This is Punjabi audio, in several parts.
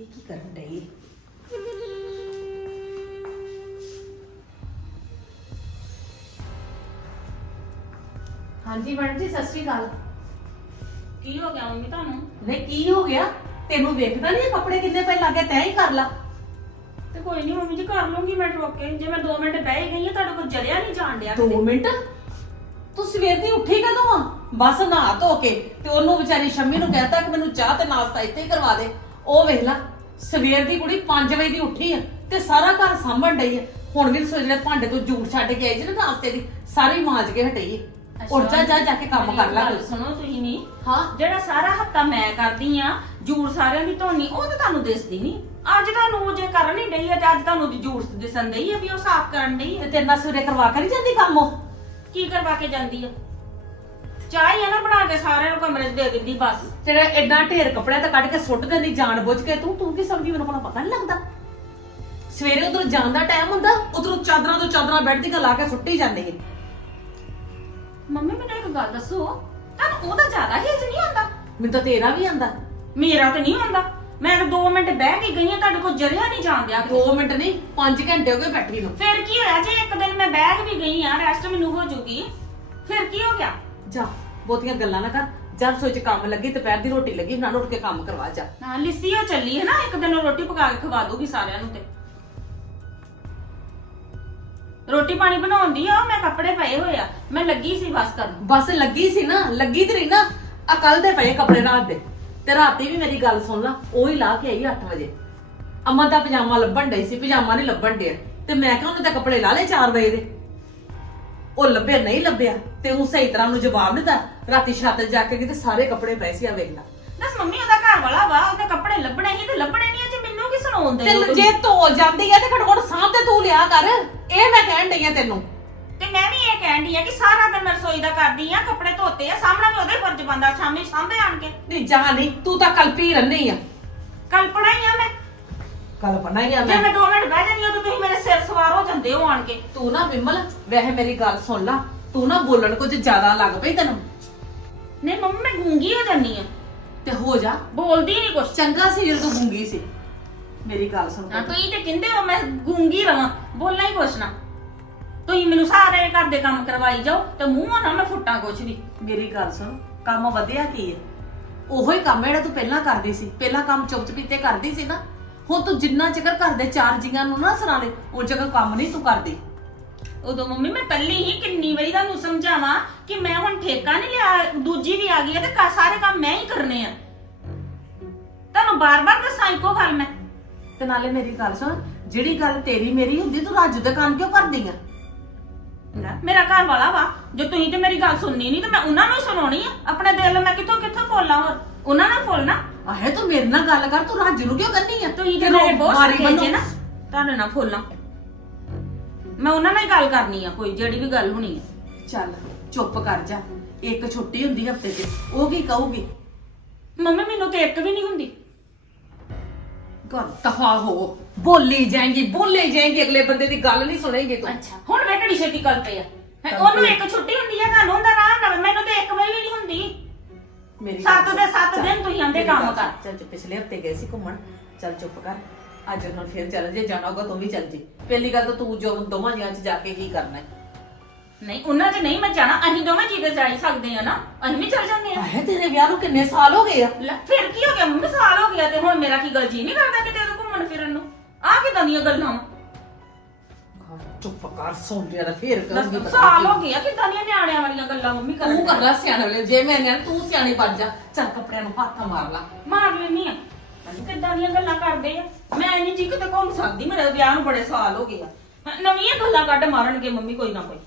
ਇਹ ਕੀ ਕਰਨ ਡਈ? ਹਾਂਜੀ ਮੈਡਮ ਜੀ ਸਤਿ ਸ਼੍ਰੀ ਅਕਾਲ। ਕੀ ਹੋ ਗਿਆ ਮੰਮੀ ਤੁਹਾਨੂੰ? ਨਹੀਂ ਕੀ ਹੋ ਗਿਆ? ਤੈਨੂੰ ਵੇਖਦਾ ਨਹੀਂ ਕੱਪੜੇ ਕਿੰਨੇ ਪੈ ਲੱਗੇ ਤੈਂ ਹੀ ਕਰ ਲਾ। ਤੇ ਕੋਈ ਨਹੀਂ ਮੰਮੀ ਜੀ ਕਰ ਲੂੰਗੀ ਮੈਂ ਰੋਕ ਕੇ। ਜੇ ਮੈਂ 2 ਮਿੰਟ ਬਹਿ ਹੀ ਗਈ ਹਾਂ ਤੁਹਾਡੇ ਕੋਲ ਜਲਿਆ ਨਹੀਂ ਜਾਣ ਡਿਆ 2 ਮਿੰਟ? ਤੂੰ ਸਵੇਰ ਦੀ ਉੱਠੀ ਕਦੋਂ ਆ? ਬਸ ਨਹਾ ਧੋ ਕੇ। ਤੇ ਉਹਨੂੰ ਵਿਚਾਰੀ ਸ਼ੰਮੀ ਨੂੰ ਕਹਿਤਾ ਕਿ ਮੈਨੂੰ ਚਾਹ ਤੇ ਨਾਸ਼ਤਾ ਇੱਥੇ ਹੀ ਕਰਵਾ ਦੇ। ਉਹ ਵੇਖ ਲੈ। ਸਵੇਰ ਦੀ ਕੁੜੀ 5 ਵਜੇ ਦੀ ਉੱਠੀ ਆ ਤੇ ਸਾਰਾ ਘਰ ਸਾਂਭਣ ਡਈ ਆ। ਹੁਣ ਵੀ ਸੋਚ ਲੈ ਭਾਂਡੇ ਤੋਂ ਜੂਠ ਛੱਡ ਕੇ ਆਈ ਸੀ ਨਾ ਨਾਸ਼ਤੇ ਦੀ ਸਾਰੀ ਮਾਂਜ ਕੇ ਹਟਈ ਆ। ਉੱਠ ਜਾ ਜਾ ਜਾ ਕੇ ਕੰਮ ਕਰ ਲੈ। ਗੱਲ ਸੁਣੋ ਤੁਸੀਂ ਨਹੀਂ ਹਾਂ। ਜਿਹੜਾ ਸਾਰਾ ਹੱਤਾ ਮੈਂ ਕਰਦੀ ਆ ਜੂੜ ਸਾਰਿਆਂ ਦੀ ਧੋਣੀ ਉਹ ਤਾਂ ਤੁਹਾਨੂੰ ਦਿਸਦੀ ਨਹੀਂ। ਅੱਜ ਤੁਹਾਨੂੰ ਜੇ ਕਰਨ ਹੀ ਡਈ ਆ ਤੇ ਅੱਜ ਤੁਹਾਨੂੰ ਦੀ ਜੂੜ ਦਿਸਣ ਡਈ ਆ ਵੀ ਉਹ ਸਾਫ਼ ਕਰਨ ਡਈ ਆ। ਤੇ ਤੇਰੇ ਨਾਲ ਸਵੇਰੇ ਕਰਵਾ ਕੇ ਨਹੀਂ ਜਾਂਦੀ ਕੰਮ ਉਹ? ਕੀ ਕਰਵਾ ਕੇ ਜਾਂਦੀ ਆ? ਚਾਹ ਹੀ ਆ ਨਾ ਬਣਾ ਕੇ ਸਾਰਿਆਂ ਨੂੰ ਕਮਰੇ 'ਚ ਦੇ ਦਿੰਦੀ ਬਸ। ਤੇਰਾ ਐਡਾ ਢੇਰ ਕੱਪੜਿਆਂ ਤੇ ਕੱਢ ਕੇ ਸੁੱਟ ਦਿੰਦੀ ਜਾਣ ਬੁੱਝ ਕੇ। ਤੂੰ ਤੂੰ ਕੀ ਸਮਝੀ ਮੈਨੂੰ ਭਲਾ ਪਤਾ ਨਹੀਂ ਲੱਗਦਾ। ਸਵੇਰੇ ਉਧਰ ਜਾਣ ਦਾ ਟਾਈਮ ਹੁੰਦਾ ਉਧਰੋਂ ਚਾਦਰਾਂ ਤੋਂ ਚਾਦਰਾਂ ਬੈੱਡ ਦੀਆਂ ਲਾ ਕੇ ਸੁੱਟੀ ਜਾਂਦੀ ਹੈ ਮੰਮੀ ਮੈਨੂੰ ਇੱਕ ਗੱਲ ਦੱਸੋ। ਤੁਹਾਨੂੰ ਉਹਦਾ ਜ਼ਿਆਦਾ ਹੀਜ ਨਹੀਂ ਆਉਂਦਾ? ਮੈਨੂੰ ਤਾਂ ਤੇਰਾ ਵੀ ਆਂਦਾ ਮੇਰਾ ਤਾਂ ਨਹੀਂ ਆਉਂਦਾ। ਮੈਂ ਤਾਂ 2 ਮਿੰਟ ਬਹਿ ਕੇ ਗਈ ਆ ਤੁਹਾਡੇ ਕੋਲ ਜਰਿਆ ਨਹੀਂ ਜਾਣ ਦਿਆ 2 ਮਿੰਟ ਨਹੀਂ 5 ਘੰਟੇ ਹੋ ਗਏ ਬੈਠੀ ਨੂੰ। ਫਿਰ ਕੀ ਹੋਇਆ? ਜੇ ਇੱਕ ਦਿਨ ਮੈਂ ਬੈਗ ਵੀ ਗਈ ਆ ਰੈਸਟ ਮੈਨੂੰ ਹੋ ਜੂਗੀ। ਫਿਰ ਕੀ ਹੋ ਗਿਆ? ਜਾ। ਬਹੁਤੀਆਂ ਗੱਲਾਂ ਨਾ ਕਰ। ਜਦ ਸੋਚ ਕੰਮ ਲੱਗੀ ਦੁਪਹਿਰ ਦੀ ਰੋਟੀ ਲੱਗੀ ਨਾਲ ਉੱਠ ਕੇ ਕੰਮ ਕਰਵਾ ਜਾ। ਹਾਂ ਲਿੱਸੀ ਹੋ ਚੱਲੀ ਹੈ ਨਾ ਇੱਕ ਦਿਨ ਉਹ ਰੋਟੀ ਪਕਾ ਕੇ ਖਵਾ ਦੂਗੀ ਸਾਰਿਆਂ ਨੂੰ ਤੇ। ਰੋਟੀ ਪਾਣੀ ਬਣਾਉਂਦੀ ਆ ਮੈਂ ਕੱਪੜੇ ਪਏ ਹੋਏ ਆ ਮੈਂ ਲੱਗੀ ਸੀ ਬਸ ਕਰਨ। ਬਸ ਲੱਗੀ ਸੀ ਨਾ ਲੱਗੀ ਤੇ ਰਹੀ ਨਾ ਕੱਲ ਦੇ ਪਏ ਕੱਪੜੇ ਰਾਤ ਦੇ। ਤੇ ਰਾਤੀ ਵੀ ਮੇਰੀ ਗੱਲ ਸੁਣ ਲਾ ਉਹ ਹੀ ਲਾ ਕੇ ਆਈ 8 ਵਜੇ। ਅਮਨ ਦਾ ਪਜਾਮਾ ਲੱਭਣ ਡਈ ਸੀ ਪਜਾਮਾ ਨਹੀਂ ਲੱਭਣ ਡਿਆ। ਤੇ ਮੈਂ ਕਿਹਾ ਉਹਨੇ ਤਾਂ ਕੱਪੜੇ ਲਾ ਲਏ 4 ਵਜੇ ਦੇ। ਉਹ ਲੱਭਿਆ ਨਹੀਂ ਲੱਭਿਆ। ਤੇ ਉਹ ਸਹੀ ਤਰ੍ਹਾਂ ਨੂੰ ਜਵਾਬ ਨਹੀਂ ਦਿੱਤਾ। ਰਾਤੀ ਛੱਤ ਤੇ ਜਾ ਕੇ ਗਈ ਤੇ ਸਾਰੇ ਕੱਪੜੇ ਪਏ ਸੀ ਆ ਵੇਖ ਲਾ। ਦੱਸ ਮੰਮੀ ਉਹਦਾ ਘਰ ਵਾਲਾ ਵਾ ਉਹਦੇ ਕੱਪੜੇ ਲੱਭਣੇ ਹੀ ਤੇ ਲੱਭਣੇ ਨਹੀਂ ਅਜੇ ਮੈਨੂੰ ਕੀ ਸੁਣਾਉਂਦੇ ਤੇ ਜੇ ਧੋ ਜਾਂਦੀ ਆ ਤੇ ਘਟ ਘਟ ਸਾਂਭ ਤੇ ਤੂੰ ਲਿਆ ਕਰ। ਇਹ ਮੈਂ ਕਹਿਣ ਡਈ ਆ ਤੈਨੂੰ। ਤੇ ਮੈਂ ਵੀ ਇਹ ਕਹਿਣ ਡਈ ਆ ਕਿ ਸਾਰਾ ਦਿਨ ਮੈਂ ਰਸੋਈ ਦਾ ਕਰਦੀ ਆ ਕੱਪੜੇ ਧੋਤੇ ਆ ਸਾਹਮਣਾ ਵੀ ਉਹਦਾ ਹੀ ਫਰਜ਼ ਬੰਦਾ ਸ਼ਾਮੀ ਸਾਂਭੇ ਆਣ ਕੇ। ਨਹੀਂ ਜਾ ਨਹੀਂ ਤੂੰ ਤਾਂ ਕਲਪੀ ਰਹਿੰਦੀ ਆ। ਕਲਪਨਾ ਹੀ ਆ ਮੈਂ। ਕਲਪਨਾ ਹੀ ਆ ਜੇ ਮੈਂ। ਮੈਂ 2 ਮਿੰਟ ਬਹਿ ਜਾਂਦੀ ਆ ਤਾਂ ਤੁਸੀਂ ਮੇਰੇ ਸਿਰ ਸਵਾਰ ਹੋ ਜਾਂਦੇ ਹੋ ਆਣ ਕੇ। ਤੂੰ ਨਾ ਵਿਮਲ ਵੈਸੇ ਮੇਰੀ ਗੱਲ ਸੁਣ ਲਾ। ਤੂੰ ਨਾ ਬੋਲਣ ਕੁਝ ਜ਼ਿਆਦਾ ਲੱਗ ਪਈ ਤੈਨੂੰ। ਨਹੀਂ ਮੰਮੀ ਮੈਂ ਗੂੰਗੀ ਹੋ ਜਾਂਦੀ ਆ ਤੇ ਹੋ ਜਾ। ਬੋਲਦੀ ਨਹੀਂ ਕੁਛ। ਚੰਗਾ ਸੀ ਜਦੋਂ ਤੂੰ ਗੁੰਗੀ ਸੀ। ਮੇਰੀ ਗੱਲ ਸੁਣ ਹਾਂ ਤੁਸੀਂ ਤੇ ਕਹਿੰਦੇ ਹੋ ਮੈਂ ਗੂੰਗੀ ਰਵਾਂ। ਬੋਲਣਾ ਹੀ ਕੁਛ ਨਾ। ਤੁਸੀਂ ਮੈਨੂੰ ਸਾਰੇ ਘਰ ਦੇ ਕੰਮ ਕਰਵਾਈ ਜਾਓ ਤੇ ਮੂੰਹ ਨਾ ਮੈਂ ਫੁੱਟਾਂ ਕੁਛ ਵੀ। ਮੇਰੀ ਗੱਲ ਸੁਣ ਕੰਮ ਵਧਿਆ ਕੀ ਹੈ? ਉਹੋ ਹੀ ਕੰਮ ਹੈ ਜਿਹੜਾ ਤੂੰ ਪਹਿਲਾਂ ਕਰਦੀ ਸੀ। ਪਹਿਲਾਂ ਕੰਮ ਚੁੱਪ ਚੁਪੀਤੇ ਕਰਦੀ ਸੀ ਨਾ। ਹੁਣ ਤੂੰ ਜਿੰਨਾ ਚਿਰ ਘਰ ਦੇ ਚਾਰ ਜੀਆਂ ਨੂੰ ਨਾ ਸਰਾਲੇ ਉਹ ਜਗ੍ਹਾ ਕੰਮ ਨਹੀਂ ਤੂੰ ਕਰਦੀ। ਉਦੋਂ ਮੰਮੀ ਮੈਂ ਪਹਿਲੀ ਹੀ ਕਿੰਨੀ ਵਾਰੀ ਤੁਹਾਨੂੰ ਸਮਝਾਵਾਂ ਕਿ ਮੈਂ ਹੁਣ ਠੇਕਾ ਨਹੀਂ ਲਿਆ ਦੂਜੀ ਵੀ ਆ ਗਈ ਹੈ ਤੇ ਕਾ- ਸਾਰੇ ਕੰਮ ਮੈਂ ਹੀ ਕਰਨੇ ਆ। ਤੁਹਾਨੂੰ ਬਾਰ-ਬਾਰ ਦੱਸਾਂ ਇੱਕੋ ਗੱਲ ਮੈਂ। ਤੇ ਨਾਲੇ ਮੇਰੀ ਗੱਲ ਸੁਣ ਜਿਹੜੀ ਗੱਲ ਤੇਰੀ ਮੇਰੀ ਹੁੰਦੀ ਤੂੰ ਰਾਜੂ ਦੇ ਕੰਮ ਕਿਉਂ ਕਰਦੀ ਆ? ਲੈ, ਮੇਰਾ ਘਰ ਵਾਲਾ ਵਾ ਜੇ ਤੁਸੀਂ ਤੇ ਮੇਰੀ ਗੱਲ ਸੁਣਨੀ ਨਹੀਂ ਤੇ ਮੈਂ ਉਹਨਾਂ ਨੂੰ ਹੀ ਸੁਣਾਉਣੀ ਆ। ਆਪਣੇ ਦਿਲ ਮੈਂ ਕਿੱਥੋਂ ਕਿੱਥੋਂ ਫੋਲਾਂ ਹੋਰ? ਉਹਨਾਂ ਨਾਲ ਫੋਲਣਾ ਆਹੇ ਤੂੰ ਮੇਰੇ ਨਾਲ ਗੱਲ ਕਰ ਤੂੰ ਰਾਜੂ ਨੂੰ ਕਿਉਂ ਕਰਨੀ ਆ? ਤੁਸੀਂ ਤੇ ਮੇਰੇ ਬਹੁਤ ਮਾਰੀ ਸਕੇ ਬੰਨੂ। ਨਾ ਤੁਹਾਡੇ ਨਾਲ ਫੋਲਾਂ। ਮੈਂ ਉਹਨਾਂ ਨਾਲ ਹੀ ਗੱਲ ਕਰਨੀ ਆ ਕੋਈ ਜਿਹੜੀ ਵੀ ਗੱਲ ਹੋਣੀ ਆ। ਚੱਲ ਚੁੱਪ ਕਰ ਜਾ। ਇੱਕ ਛੁੱਟੀ ਹੁੰਦੀ ਹਫ਼ਤੇ 'ਚ ਉਹ ਕੀ ਕਹੂਗੀ? ਮੰਮੀ ਮੈਨੂੰ ਤੇ ਇੱਕ ਵੀ ਨਹੀਂ ਹੁੰਦੀ। ਘਰ ਤਫਾ ਹੋ ਬੋਲੀ ਜਾਏਂਗੀ ਬੋਲੇ ਜਾਏਂਗੀ ਅਗਲੇ ਬੰਦੇ ਦੀ ਗੱਲ ਨਹੀਂ ਸੁਣੇਂਗੇ ਤੂੰ। ਅੱਛਾ ਹੁਣ ਮੈਂ ਕਿਹੜੀ ਛੇਤੀ ਕਰ ਪਈ ਆ? ਹੈਂ, ਉਹਨੂੰ ਇੱਕ ਛੁੱਟੀ ਹੁੰਦੀ ਆ ਤੁਹਾਨੂੰ ਹੁੰਦਾ ਆਰਾਮ ਨਾਲ ਮੈਨੂੰ ਤੇ ਇੱਕ ਵਾਰੀ ਵੀ ਨਹੀਂ ਹੁੰਦੀ। ਮੇਰੀ ਸੱਤ ਗੱਲ ਦੇ ਸੁਣ। ਸੱਤ ਚੱਲ, ਦਿਨ ਤੁਸੀਂ ਆਂਦੇ ਮੇਰੀ ਕੰਮ ਗੱਲ ਕਰ। ਚੱਲ ਪਿਛਲੇ ਹਫ਼ਤੇ ਗਏ ਸੀ ਘੁੰਮਣ। ਚੱਲ ਚੁੱਪ ਕਰ। ਅੱਜ ਉਹਨਾਂ ਫਿਰ ਚੱਲ ਜੇ ਜਾਣਾ ਹੋਗਾ ਤੂੰ ਵੀ ਚੱਲ ਜੀ। ਪਹਿਲੀ ਗੱਲ ਤਾਂ ਤੂੰ ਜੋ ਦੋਵਾਂ ਜੀਆਂ 'ਚ ਜਾ ਕੇ ਕੀ ਕਰਨਾ ਹੈ? ਨਹੀਂ ਉਹਨਾਂ 'ਚ ਨਹੀਂ ਮੈਂ ਜਾਣਾ ਅਸੀਂ ਦੋਵੇਂ ਜੀ ਤੇ ਜਾ ਹੀ ਸਕਦੇ ਆ ਨਾ। ਅਸੀਂ ਵੀ ਚੱਲ ਜਾਂਦੇ ਆ ਆਹੇ ਤੇਰੇ ਵਿਆਹ ਨੂੰ ਕਿੰਨੇ ਸਾਲ ਹੋ ਗਏ ਆ? ਲੈ ਫਿਰ ਕੀ ਹੋ ਗਿਆ? ਮੰਮੀ ਸਾਲ ਹੋ ਗਿਆ ਤੇ ਹੁਣ ਮੇਰਾ ਕੀ ਗੱਲ ਜੀ ਨਹੀਂ ਕਰਦਾ ਕਿਤੇ ਉਹਦੇ ਘੁੰਮਣ ਫਿਰਨ ਨੂੰ? ਆ ਕਿਦਾਂ ਦੀਆਂ ਗੱਲਾਂ ਵਾਂ? ਚੁੱਪ ਕਰ ਸੁਣ ਲਿਆ ਫੇਰ ਕਰੂੰਗੀ ਦੱਸ ਸਾਲ। ਹੋ ਗਏ ਆ ਕਿਦਾਂ ਦੀਆਂ ਨਿਆਣਿਆਂ ਵਾਲੀਆਂ ਗੱਲਾਂ ਮੰਮੀ ਤੂੰ ਕਰਨ ਕਰ ਲੈ ਸਿਆਣੇ ਵਾਲੇ ਜੇ ਮੈਂ ਕਹਿੰਦਾ ਤੂੰ ਸਿਆਣੀ ਬਣ ਜਾ ਚੱਲ ਕੱਪੜਿਆਂ ਨੂੰ ਹੱਥ ਮਾਰ ਲਾ। ਮਾਰ ਲੈਣੀ ਆ ਕਿੱਦਾਂ ਦੀਆਂ ਗੱਲਾਂ ਕਰਦੇ ਆ? ਮੈਂ ਨਹੀਂ ਜੀ ਕਿਤੇ ਘੁੰਮ ਸਕਦੀ ਮੇਰੇ ਵਿਆਹ ਨੂੰ ਬੜੇ ਸਾਲ ਹੋ ਗਏ ਆ। ਨਵੀਆਂ ਗੱਲਾਂ ਕੱਢ ਮਾਰਨਗੇ ਮੰਮੀ ਕੋਈ ਨਾ ਕੋਈ।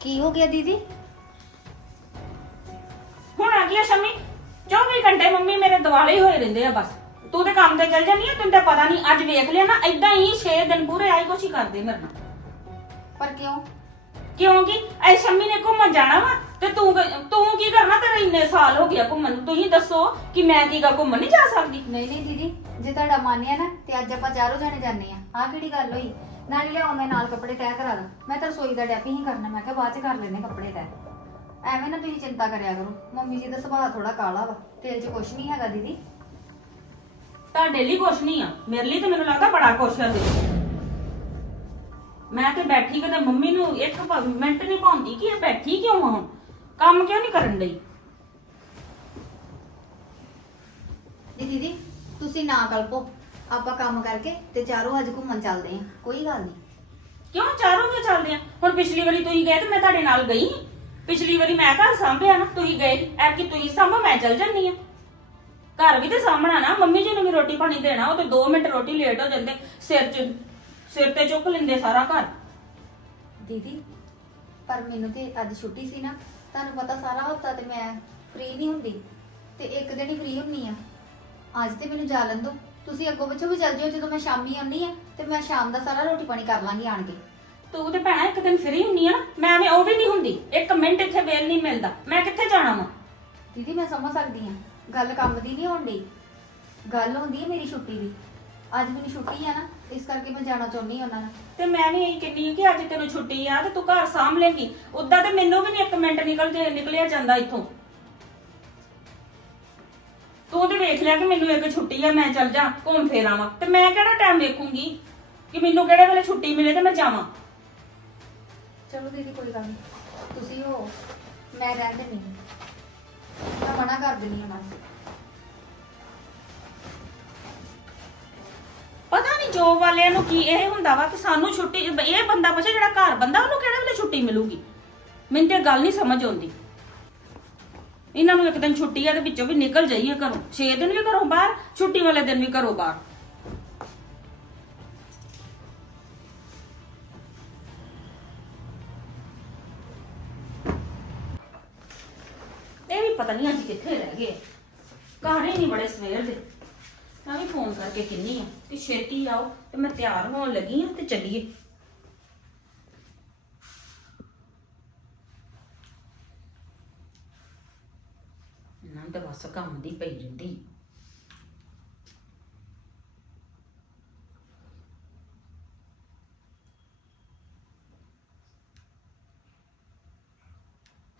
ਕੀ ਹੋ ਗਿਆ ਦੀਦੀ? ਹੁਣ ਆ ਗਿਆ ਸ਼ਮੀ। 24 ਘੰਟੇ ਮੰਮੀ ਮੇਰੇ ਦਿਵਾਲੇ ਹੀ ਹੋਏ ਰਹਿੰਦੇ ਆ ਬਸ। ਤੂੰ ਤੇ ਕੰਮ ਤੇ ਚੱਲ ਜਾਨੀ ਆ ਤੈਨੂੰ ਤਾਂ ਪਤਾ ਨਹੀਂ ਅੱਜ ਵੇਖ ਲਿਆ ਨਾ ਐਦਾਂ ਹੀ 6 ਦਿਨ ਪੂਰੇ ਆਈ ਕੁਛ ਹੀ ਕਰਦੇ ਮੇਰੇ ਨਾਲ। ਪਰ ਕਿਉਂ? ਕਿਉਂਕਿ ਐ ਸ਼ਮੀ ਨੇ ਘੁੰਮਣ ਜਾਣਾ ਵਾ ਤੇ ਤੂੰ ਕ- ਤੂੰ ਕੀ ਕਰਨਾ? ਤੇਰੇ ਇੰਨੇ ਸਾਲ ਹੋ ਗਿਆ ਘੁੰਮਣ ਨੂੰ। ਤੁਸੀਂ ਦੱਸੋ ਕਿ ਮੈਂ ਕੀ ਗੱਲ ਘੁੰਮਣ ਨਹੀਂ ਜਾ ਸਕਦੀ? ਨਹੀਂ ਨਹੀਂ ਦੀਦੀ ਜੇ ਤੁਹਾਡਾ ਮੰਨਿਆ ਨਾ ਤੇ ਅੱਜ ਆਪਾਂ ਚਾਰੋਂ ਜਾਣੇ ਜਾਂਦੇ ਆ। ਆਹ ਕਿਹੜੀ ਗੱਲ ਹੋਈ? ਨਾਲ ਲਿਆਓ ਮੈਂ ਨਾਲ ਕੱਪੜੇ ਤੈਅ ਕਰਾ ਦਾਂ। ਮੈਂ ਤਾਂ ਰਸੋਈ ਦਾ ਡੈਪੀ ਹੀ ਕਰਨਾ ਮੈਂ ਕਿਹਾ ਬਾਅਦ ਚ ਕਰ ਲੈਨੇ ਕੱਪੜੇ ਤੈਅ। ਐਵੇਂ ਨਾ ਤੁਸੀਂ ਚਿੰਤਾ ਕਰਿਆ ਕਰੋ। ਮੰਮੀ ਜੀ ਦਾ ਸੁਭਾਅ ਥੋੜਾ ਕਾਲਾ ਵਾ ਤੇਲ 'ਚ ਕੁਛ ਨਹੀਂ ਹੈਗਾ ਦੀਦੀ। ਤੁਹਾਡੇ ਲਈ ਕੁਛ ਨਹੀਂ ਆ। ਮੇਰੇ ਲਈ ਤਾਂ ਮੈਨੂੰ ਲੱਗਦਾ ਬੜਾ ਕੁਛ ਆ ਤੁਸੀਂ ਮੈਂ ਤੇ ਬੈਠੀ ਕਦੇ ਮੰਮੀ ਨੂੰ ਇੱਕ ਪ- ਮਿੰਟ ਨਹੀਂ ਪਾਉਂਦੀ ਕਿ ਇਹ ਬੈਠੀ ਕਿਉਂ ਆ ਹੁਣ? ਕੰਮ ਕਿਉਂ ਨਹੀਂ ਕਰਨ ਲਈ ਜੀ ਦੀਦੀ ਤੁਸੀਂ ਨਾ ਕਲਪੋ। ਆਪਾਂ ਕੰਮ ਕਰਕੇ ਤੇ ਚਾਰੋਂ ਅੱਜ ਘੁੰਮਣ ਚੱਲਦੇ ਆਂ ਕੋਈ ਗੱਲ ਨਹੀਂ ਕਿਉਂ ਚਾਰੋਂ ਕਿਉਂ ਚੱਲਦੇ ਆ? ਹੁਣ ਪਿਛਲੀ ਵਾਰੀ ਤੁਸੀਂ ਗਏ ਤੇ ਮੈਂ ਤੁਹਾਡੇ ਨਾਲ ਗਈ। ਪਿਛਲੀ ਵਾਰੀ ਮੈਂ ਘਰ ਸਾਂਭਿਆ ਨਾ ਤੁਸੀਂ ਗਏ। ਐਤਕੀ ਤੁਸੀਂ ਸਾਂਭੋ ਮੈਂ ਚੱਲ ਜੰਨੀ ਆ ਘਰ ਵੀ ਤੇ ਸਾਂਭਣਾ ਨਾ। ਮੰਮੀ ਜੀ ਨੂੰ ਵੀ ਰੋਟੀ ਪਾਣੀ ਦੇਣਾ ਉਹ ਤੇ 2 ਮਿੰਟ ਰੋਟੀ ਲੇਟ ਹੋ ਜਾਂਦੇ। ਸਿਰ 'ਚ ਸਿਰ ਤੇ ਚੁੱਕ ਲੈਂਦੇ ਸਾਰਾ ਘਰ। ਦੀਦੀ ਪਰ ਮੈਨੂੰ ਤੇ ਅੱਜ ਛੁੱਟੀ ਸੀ ਨਾ। ਤੁਹਾਨੂੰ ਪਤਾ ਸਾਰਾ ਹਫਤਾ ਤੇ ਮੈਂ ਫ੍ਰੀ ਨਹੀਂ ਹੁੰਦੀ ਤੇ ਇੱਕ ਦਿਨ ਹੀ ਫ੍ਰੀ ਹੁੰਨੀ ਆ। ਅੱਜ ਤੇ ਮੈਨੂੰ ਜਾ ਲੈਣ ਦਿਓ ਤੁਸੀਂ ਅੱਗੋਂ ਪਿੱਛੋਂ ਵੀ ਚੱਲ ਜਿਓ ਜਦੋਂ ਮੈਂ ਸ਼ਾਮੀ ਆਉਣੀ ਆ ਤੇ ਮੈਂ ਸ਼ਾਮ ਦਾ ਸਾਰਾ ਰੋਟੀ ਪਾਣੀ ਕਰ ਲਾਂਗੀ ਆਣ ਕੇ। ਤੂੰ ਤੇ ਭੈਣਾ ਇੱਕ ਦਿਨ ਫਰੀ ਹੁੰਨੀ ਆ ਨਾ ਮੈਂ ਐਵੇਂ ਉਹ ਵੀ ਨਹੀਂ ਹੁੰਦੀ। ਇੱਕ ਮਿੰਟ ਇੱਥੇ ਵੇਲ ਨਹੀਂ ਮਿਲਦਾ। ਮੈਂ ਕਿੱਥੇ ਜਾਣਾ ਵਾ? ਦੀਦੀ ਮੈਂ ਸਮਝ ਸਕਦੀ ਆ। ਗੱਲ ਕੰਮ ਦੀ ਨਹੀਂ ਹੁੰਦੀ ਗੱਲ ਹੁੰਦੀ ਹੈ ਮੇਰੀ ਛੁੱਟੀ ਦੀ। ਅੱਜ ਮੈਨੂੰ ਛੁੱਟੀ ਆ ਨਾ ਇਸ ਕਰਕੇ ਮੈਂ ਜਾਣਾ ਚਾਹੁੰਦੀ ਹਾਂ ਉਹਨਾਂ ਨਾਲ। ਤੇ ਮੈਂ ਵੀ ਇਹੀ ਕਹਿੰਦੀ ਹਾਂ ਕਿ ਅੱਜ ਤੈਨੂੰ ਛੁੱਟੀ ਆ ਤੇ ਤੂੰ ਘਰ ਸਾਂਭ ਲੇਗੀ। ਉਦਾਂ ਤੇ ਮੈਨੂੰ ਵੀ ਨਹੀਂ ਇੱਕ ਮਿੰਟ ਨਿਕਲ ਜੇ ਨਿਕਲਿਆ ਜਾਂਦਾ ਇੱਥੋਂ। ਤੂੰ ਤੇ ਵੇਖ ਲਿਆ ਕਿ ਮੈਨੂੰ ਇੱਕ ਛੁੱਟੀ ਆ ਮੈਂ ਚੱਲ ਜਾ ਘੁੰਮ ਫੇਰ ਆਵਾਂ। ਤੇ ਮੈਂ ਕਿਹੜਾ ਟਾਈਮ ਵੇਖੂੰਗੀ ਕਿ ਮੈਨੂੰ ਕਿਹੜੇ ਵੇਲੇ ਛੁੱਟੀ ਮਿਲੇ ਤੇ ਮੈਂ ਜਾਵਾਂ? ਚਲੋ ਦੀਦੀ ਕੋਈ ਗੱਲ ਨਹੀਂ ਤੁਸੀਂ ਹੋ ਮੈਂ ਰਹਿਣ ਦਿੰਦੀ ਹਾਂ। ਮੈਂ ਮਨਾ ਕਰ ਦਿੰਦੀ ਹਾਂ ਉਹਨਾਂ ਪਤਾ ਨਹੀਂ ਜੋਬ ਵਾਲਿਆਂ ਨੂੰ ਕੀ ਇਹ ਹੁੰਦਾ ਵਾ ਕਿ ਸਾਨੂੰ ਛੁੱਟੀ, ਇਹ ਬੰਦਾ ਬਚਾ ਜਿਹੜਾ ਘਰ ਬੰਦਾ, ਉਹਨੂੰ ਕਿਹੜੇ ਵੇਲੇ ਛੁੱਟੀ ਮਿਲੂਗੀ? ਮੈਨੂੰ ਤੇ ਗੱਲ ਨਹੀਂ ਸਮਝ ਆਉਂਦੀ। ਇਹਨਾਂ ਨੂੰ ਇੱਕ ਦਿਨ ਛੁੱਟੀ ਆ ਤੇ ਵਿੱਚੋਂ ਵੀ ਨਿਕਲ ਜਾਈਏ ਘਰੋਂ। 6 ਦਿਨ ਵੀ ਘਰੋਂ ਬਾਹਰ, ਛੁੱਟੀ ਵਾਲੇ ਦਿਨ ਵੀ ਘਰੋਂ ਬਾਹਰ। ਇਹ ਵੀ ਪਤਾ ਨਹੀਂ ਅੱਜ ਕਿੱਥੇ ਰਹਿ ਗਏ। ਘਰ ਹੀ ਨਹੀਂ ਬੜੇ ਸਵੇਰ ਦੇ। ਮੈਂ ਵੀ ਫੋਨ ਕਰਕੇ ਕਿੰਨੀ ਆ ਕਿ ਛੇਤੀ ਆਓ ਤੇ ਮੈਂ ਤਿਆਰ ਹੋਣ ਲੱਗੀ ਆ ਤੇ ਚੱਲੀਏ। ਇਹਨਾਂ ਨੂੰ ਬਸ ਕੰਮ ਦੀ ਪਈ ਰਹਿੰਦੀ।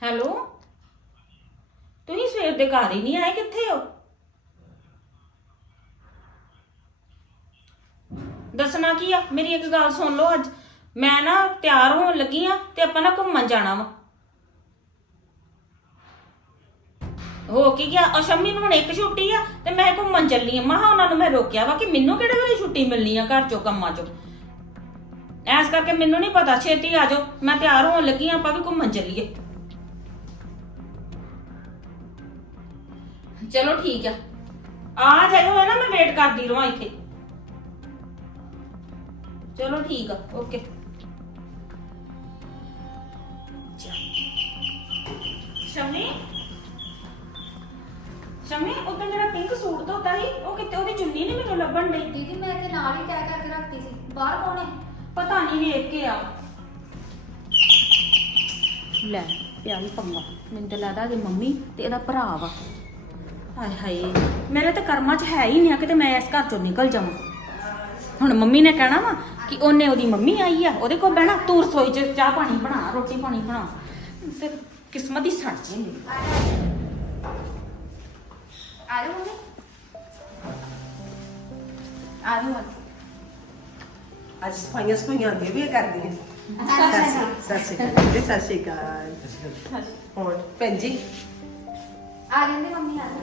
ਹੈਲੋ? ਤੁਸੀਂ ਸਵੇਰ ਦੇ ਘਰ ਹੀ ਨਹੀਂ ਆਏ ਕਿੱਥੇ ਹੋ? ਦੱਸਣਾ ਕੀ ਆ? ਮੇਰੀ ਇੱਕ ਗੱਲ ਸੁਣ ਲਓ ਅੱਜ। ਮੈਂ ਨਾ ਤਿਆਰ ਹੋਣ ਲੱਗੀ ਆ ਤੇ ਆਪਾਂ ਨਾ ਘੁੰਮਣ ਜਾਣਾ ਵਾ। ਹੋ ਕੀ ਗਿਆ? ਅਸ਼ਮੀ ਨੂੰ ਹੁਣ ਇੱਕ ਛੁੱਟੀ ਆ ਤੇ ਮੈਂ ਘੁੰਮਣ ਚੱਲੀ ਆ। ਮਹਾ ਉਹਨਾਂ ਨੂੰ ਮੈਂ ਰੋਕਿਆ ਵਾ ਕਿ ਮੈਨੂੰ ਕਿਹੜੇ ਵੇਲੇ ਛੁੱਟੀ ਮਿਲਣੀ ਆ ਘਰ ਚੋਂ, ਕੰਮਾਂ ਚੋਂ। ਐਸ ਕਰਕੇ ਮੈਨੂੰ ਨਹੀਂ ਪਤਾ, ਛੇਤੀ ਆ ਜਾਓ। ਮੈਂ ਤਿਆਰ ਹੋਣ ਲੱਗੀ ਆ, ਆਪਾਂ ਵੀ ਘੁੰਮਣ ਚੱਲੀਏ। ਚਲੋ ਠੀਕ ਆ। ਆ ਜਾਇਓ, ਹੈ ਨਾ, ਮੈਂ ਵੇਟ ਕਰਦੀ ਰਹਾਂ ਇੱਥੇ। ਚਲੋ ਠੀਕ ਆ ਓਕੇ। ਸ਼ਮੀ? ਸ਼ਮੀ ਉਹ ਤਾਂ ਜਿਹੜਾ ਪਿੰਕ ਸੂਟ ਧੋਤਾ ਸੀ ਉਹ ਕਿਤੇ ਉਹਦੀ ਚੁੰਨੀ ਨਹੀਂ ਮੈਨੂੰ ਲੱਭਣ ਡਈ? ਦੀਦੀ ਮੈਂ ਤੇ ਨਾਲ ਹੀ ਤੈਅ ਕਰਕੇ ਰੱਖਤੀ ਸੀ। ਬਾਹਰ ਕੌਣ ਹੈ? ਪਤਾ ਨਹੀਂ ਵੇਖ ਕੇ ਆ। ਲੈ ਪਿਆ ਹੀ ਪੰਗਾ। ਮੈਨੂੰ ਤਾਂ ਲੱਗਦਾ ਕਿ ਮੰਮੀ ਤੇ ਇਹਦਾ ਭਰਾ ਵਾ। ਹਾਏ ਹਾਏ ਮੇਰੇ ਤਾਂ ਕਰਮਾਂ 'ਚ ਹੈ ਹੀ ਨਹੀਂ ਆ ਕਿਤੇ ਮੈਂ ਇਸ ਘਰ ਚੋਂ ਨਿਕਲ ਜਾਵਾਂ। ਹੁਣ ਮੰਮੀ ਨੇ ਕਹਿਣਾ ਵਾ ਕਿ ਉਹਨੇ ਉਹਦੀ ਮੰਮੀ ਆਈ ਆ ਉਹਦੇ ਕੋਲ ਬਹਿਣਾ ਤੂੰ ਰਸੋਈ 'ਚ ਚਾਹ ਪਾਣੀ ਬਣਾ ਰੋਟੀ ਪਾਣੀ ਬਣਾ। ਫਿਰ ਕਿਸਮਤ ਹੀ ਸੜ ਜਾਏਗੀ ਆ ਜਾਓ ਮੰਮੀ। ਆ ਜਾਓ ਅੱਜ ਸਫਾਈਆਂ ਸਫਾਈਆਂ ਦੇ ਵੀ ਕਰਦੀਆਂ ਅੱਛਾ ਸਤਿ ਸ਼੍ਰੀ ਅਕਾਲ ਜੀ, ਸਤਿ ਸ਼੍ਰੀ ਅਕਾਲ। ਹੋਰ ਭੈਣ ਜੀ? ਆ ਜਾਂਦੇ ਮੰਮੀ ਆ ਜਾਓ।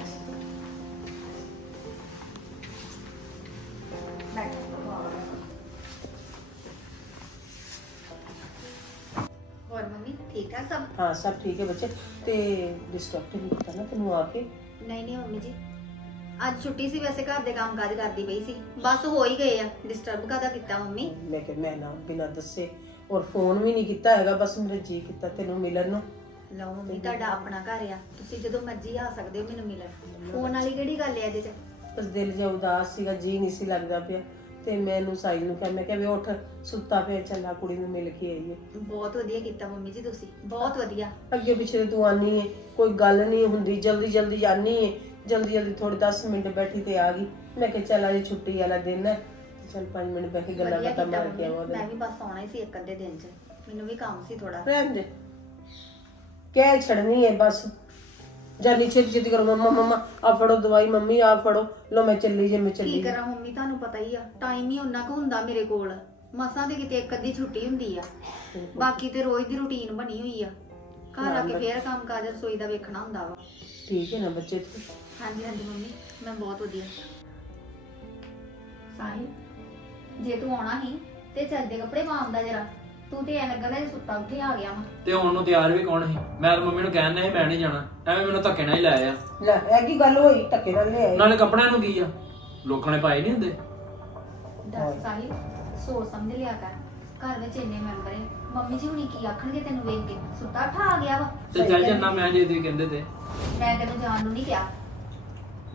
ਬੈਠੋ। ਠੀਕ ਠਾਕ ਸਭ? ਹਾਂ ਸਭ ਠੀਕ ਹੈ ਬੱਚੇ। ਤੇ ਡਿਸਟਰਬ ਨਹੀਂ ਕੀਤਾ ਨਾ ਤੈਨੂੰ ਆ ਕੇ? ਨਹੀਂ ਨਹੀਂ ਮੰਮੀ ਜੀ। ਅੱਜ ਛੁੱਟੀ ਸੀ ਵੈਸੇ ਘਰ ਦੇ ਕੰਮ ਕਾਜ ਕਰਦੀ ਪਈ ਸੀ। ਬਸ ਹੋ ਹੀ ਗਏ ਆ। ਡਿਸਟਰਬ ਕਾਦਾ ਕੀਤਾ ਮੰਮੀ? ਮੈਂ ਕਿ ਮੈਂ ਨਾ ਬਿਨਾਂ ਦੱਸੇ ਔਰ ਫੋਨ ਵੀ ਨਹੀਂ ਕੀਤਾ ਹੈਗਾ ਬਸ ਮੇਰੇ ਜੀ ਕੀਤਾ ਤੈਨੂੰ ਮਿਲਣ ਨੂੰ। ਲਓ ਮੰਮੀ ਤੁਹਾਡਾ ਆਪਣਾ ਘਰ ਆ। ਤੁਸੀਂ ਜਦੋਂ ਮਰਜ਼ੀ ਆ ਸਕਦੇ ਹੋ ਮੈਨੂੰ ਮਿਲਣ। ਫੋਨ ਵਾਲੀ ਕਿਹੜੀ ਗੱਲ ਹੈ ਇਹਦੇ ਚ? ਬਸ ਦਿਲ ਜਿਹਾ ਉਦਾਸ ਸੀਗਾ ਜੀ ਨਹੀਂ ਸੀ ਲੱਗਦਾ ਪਿਆ। ਤੇ ਮੈਨੂੰ ਸਾਈ ਨੂੰ ਕਿਹਾ ਮੈਂ ਕਿਹਾ ਵੀ ਉੱਠ ਸੁੱਤਾ ਪਿਆ ਚੱਲਾ ਕੁੜੀ ਨੂੰ ਮਿਲ ਕੇ ਆਈਏ। ਬਹੁਤ ਵਧੀਆ ਕੀਤਾ ਮੰਮੀ ਜੀ ਤੁਸੀਂ ਬਹੁਤ ਵਧੀਆ। ਅੱਗੇ ਪਿਛਲੇ ਤੂੰ ਆਨੀ ਹੈ ਕੋਈ ਗੱਲ ਨਹੀਂ ਹੁੰਦੀ ਜਲਦੀ ਜਲਦੀ ਆਨੀ ਹੈ ਜਲਦੀ ਜਲਦੀ ਥੋੜੇ 10 ਮਿੰਟ ਬੈਠੀ ਤੇ ਆ ਗਈ। ਮੈਂ ਕਿਹਾ ਚੱਲ ਅੱਜ ਛੁੱਟੀ ਵਾਲਾ ਦਿਨ ਹੈ ਤੇ ਚੱਲ 5 ਮਿੰਟ ਬੈਠ ਕੇ ਗੱਲਾਂ ਵਧੀਆ ਬਾਤਾਂ ਕੀਤਾ ਮਾਰ ਕੇ ਮੰਮੀ ਆਵਾਂਗੇ। ਮੈਂ ਵੀ ਬਸ ਆਉਣਾ ਹੀ ਸੀ ਇੱਕ ਅੱਧੇ ਦਿਨ ਚ ਮੈਨੂੰ ਵੀ ਕੰਮ ਸੀ ਥੋੜਾ ਰਹਿਣ ਦੇ। ਕਹਿ ਛੜਨੀ ਹੈ ਬਸ। ਜਾਨੀ ਛੇਤੀ ਛੇਤੀ ਕਰੋ ਮੰਮਾ ਮੰਮਾ ਆ ਫੜੋ ਦਵਾਈ ਮੰਮੀ ਆ ਫੜੋ। ਲੋ ਮੈਂ ਚੱਲੀ ਜੇ ਮੈਂ ਕੀ ਚੱਲੀ ਕਰਾਂ ਮੰਮੀ ਤੁਹਾਨੂੰ ਪਤਾ ਹੀ ਆ ਟਾਈਮ ਹੀ ਉਹਨਾਂ ਕੁ ਹੁੰਦਾ ਮੇਰੇ ਕੋਲ। ਮਸਾਂ ਦੇ ਕਿਤੇ ਇੱਕ ਅੱਧੀ ਛੁੱਟੀ ਹੁੰਦੀ ਆ। ਬਾਕੀ ਤੇ ਰੋਜ਼ ਦੀ ਰੁਟੀਨ ਬਣੀ ਹੋਈ ਆ। ਘਰ ਆ ਕੇ ਫੇਰ ਕੰਮ ਕਾਜ ਰਸੋਈ ਦਾ ਵੇਖਣਾ ਹੁੰਦਾ ਵਾ। ਠੀਕ ਹੈ ਨਾ ਬੱਚੇ? ਤੇ ਹਾਂਜੀ ਹਾਂਜੀ ਮੰਮੀ ਮੈਂ ਬਹੁਤ ਵਧੀਆ। ਸਾਹਿਲ ਜੇ ਤੂੰ ਆਉਣਾ ਸੀ ਤੇ ਚੱਲਦੇ ਕੱਪੜੇ ਪਾਉਂਦਾ ਜਰਾ। ਤੂੰ ਤੇ ਐ ਲੱਗਦਾ ਜਿਵੇਂ ਸੁੱਤਾ ਉੱਠੇ ਆ ਗਿਆ ਵਾ। ਤੇ ਹੁਣ ਨੂੰ ਤਿਆਰ ਵੀ ਕੌਣ ਸੀ? ਮੈਂ ਤਾਂ ਮੰਮੀ ਨੂੰ ਕਹਿਣ ਨਹੀਂ ਮੈਂ ਨਹੀਂ ਜਾਣਾ। ਐਵੇਂ ਮੈਨੂੰ ਧੱਕੇ ਨਾਲ ਹੀ ਲਾਇਆ ਲੈ ਇਹ ਕੀ ਗੱਲ ਹੋਈ? ਧੱਕੇ ਨਾਲ ਲੈ ਆਏ। ਨਾਲੇ ਕੱਪੜਿਆਂ ਨੂੰ ਕੀ ਆ? ਲੋਕਾਂ ਨੇ ਪਾਏ ਨਹੀਂ ਹੁੰਦੇ? ਦੱਸ ਸਾਹਿਲ ਸੋਚ ਸਮਝ ਲਿਆ ਕਰ। ਘਰ ਵਿੱਚ ਇੰਨੇ ਮੈਂਬਰ ਹੈ ਮੰਮੀ ਜੀ ਹੁਣੀ ਕੀ ਆਖਣਗੇ ਤੈਨੂੰ ਵੇਖ ਕੇ? ਸੁੱਤਾ ਠਾ ਆ ਗਿਆ ਵਾ। ਤੇ ਚੱਲ ਜੰਨਾ ਮੈਂ ਜੇ ਤੁਸੀਂ ਕਹਿੰਦੇ ਤੇ। ਮੈਂ ਤੈਨੂੰ ਜਾਣ ਨੂੰ ਨਹੀਂ ਕਿਹਾ।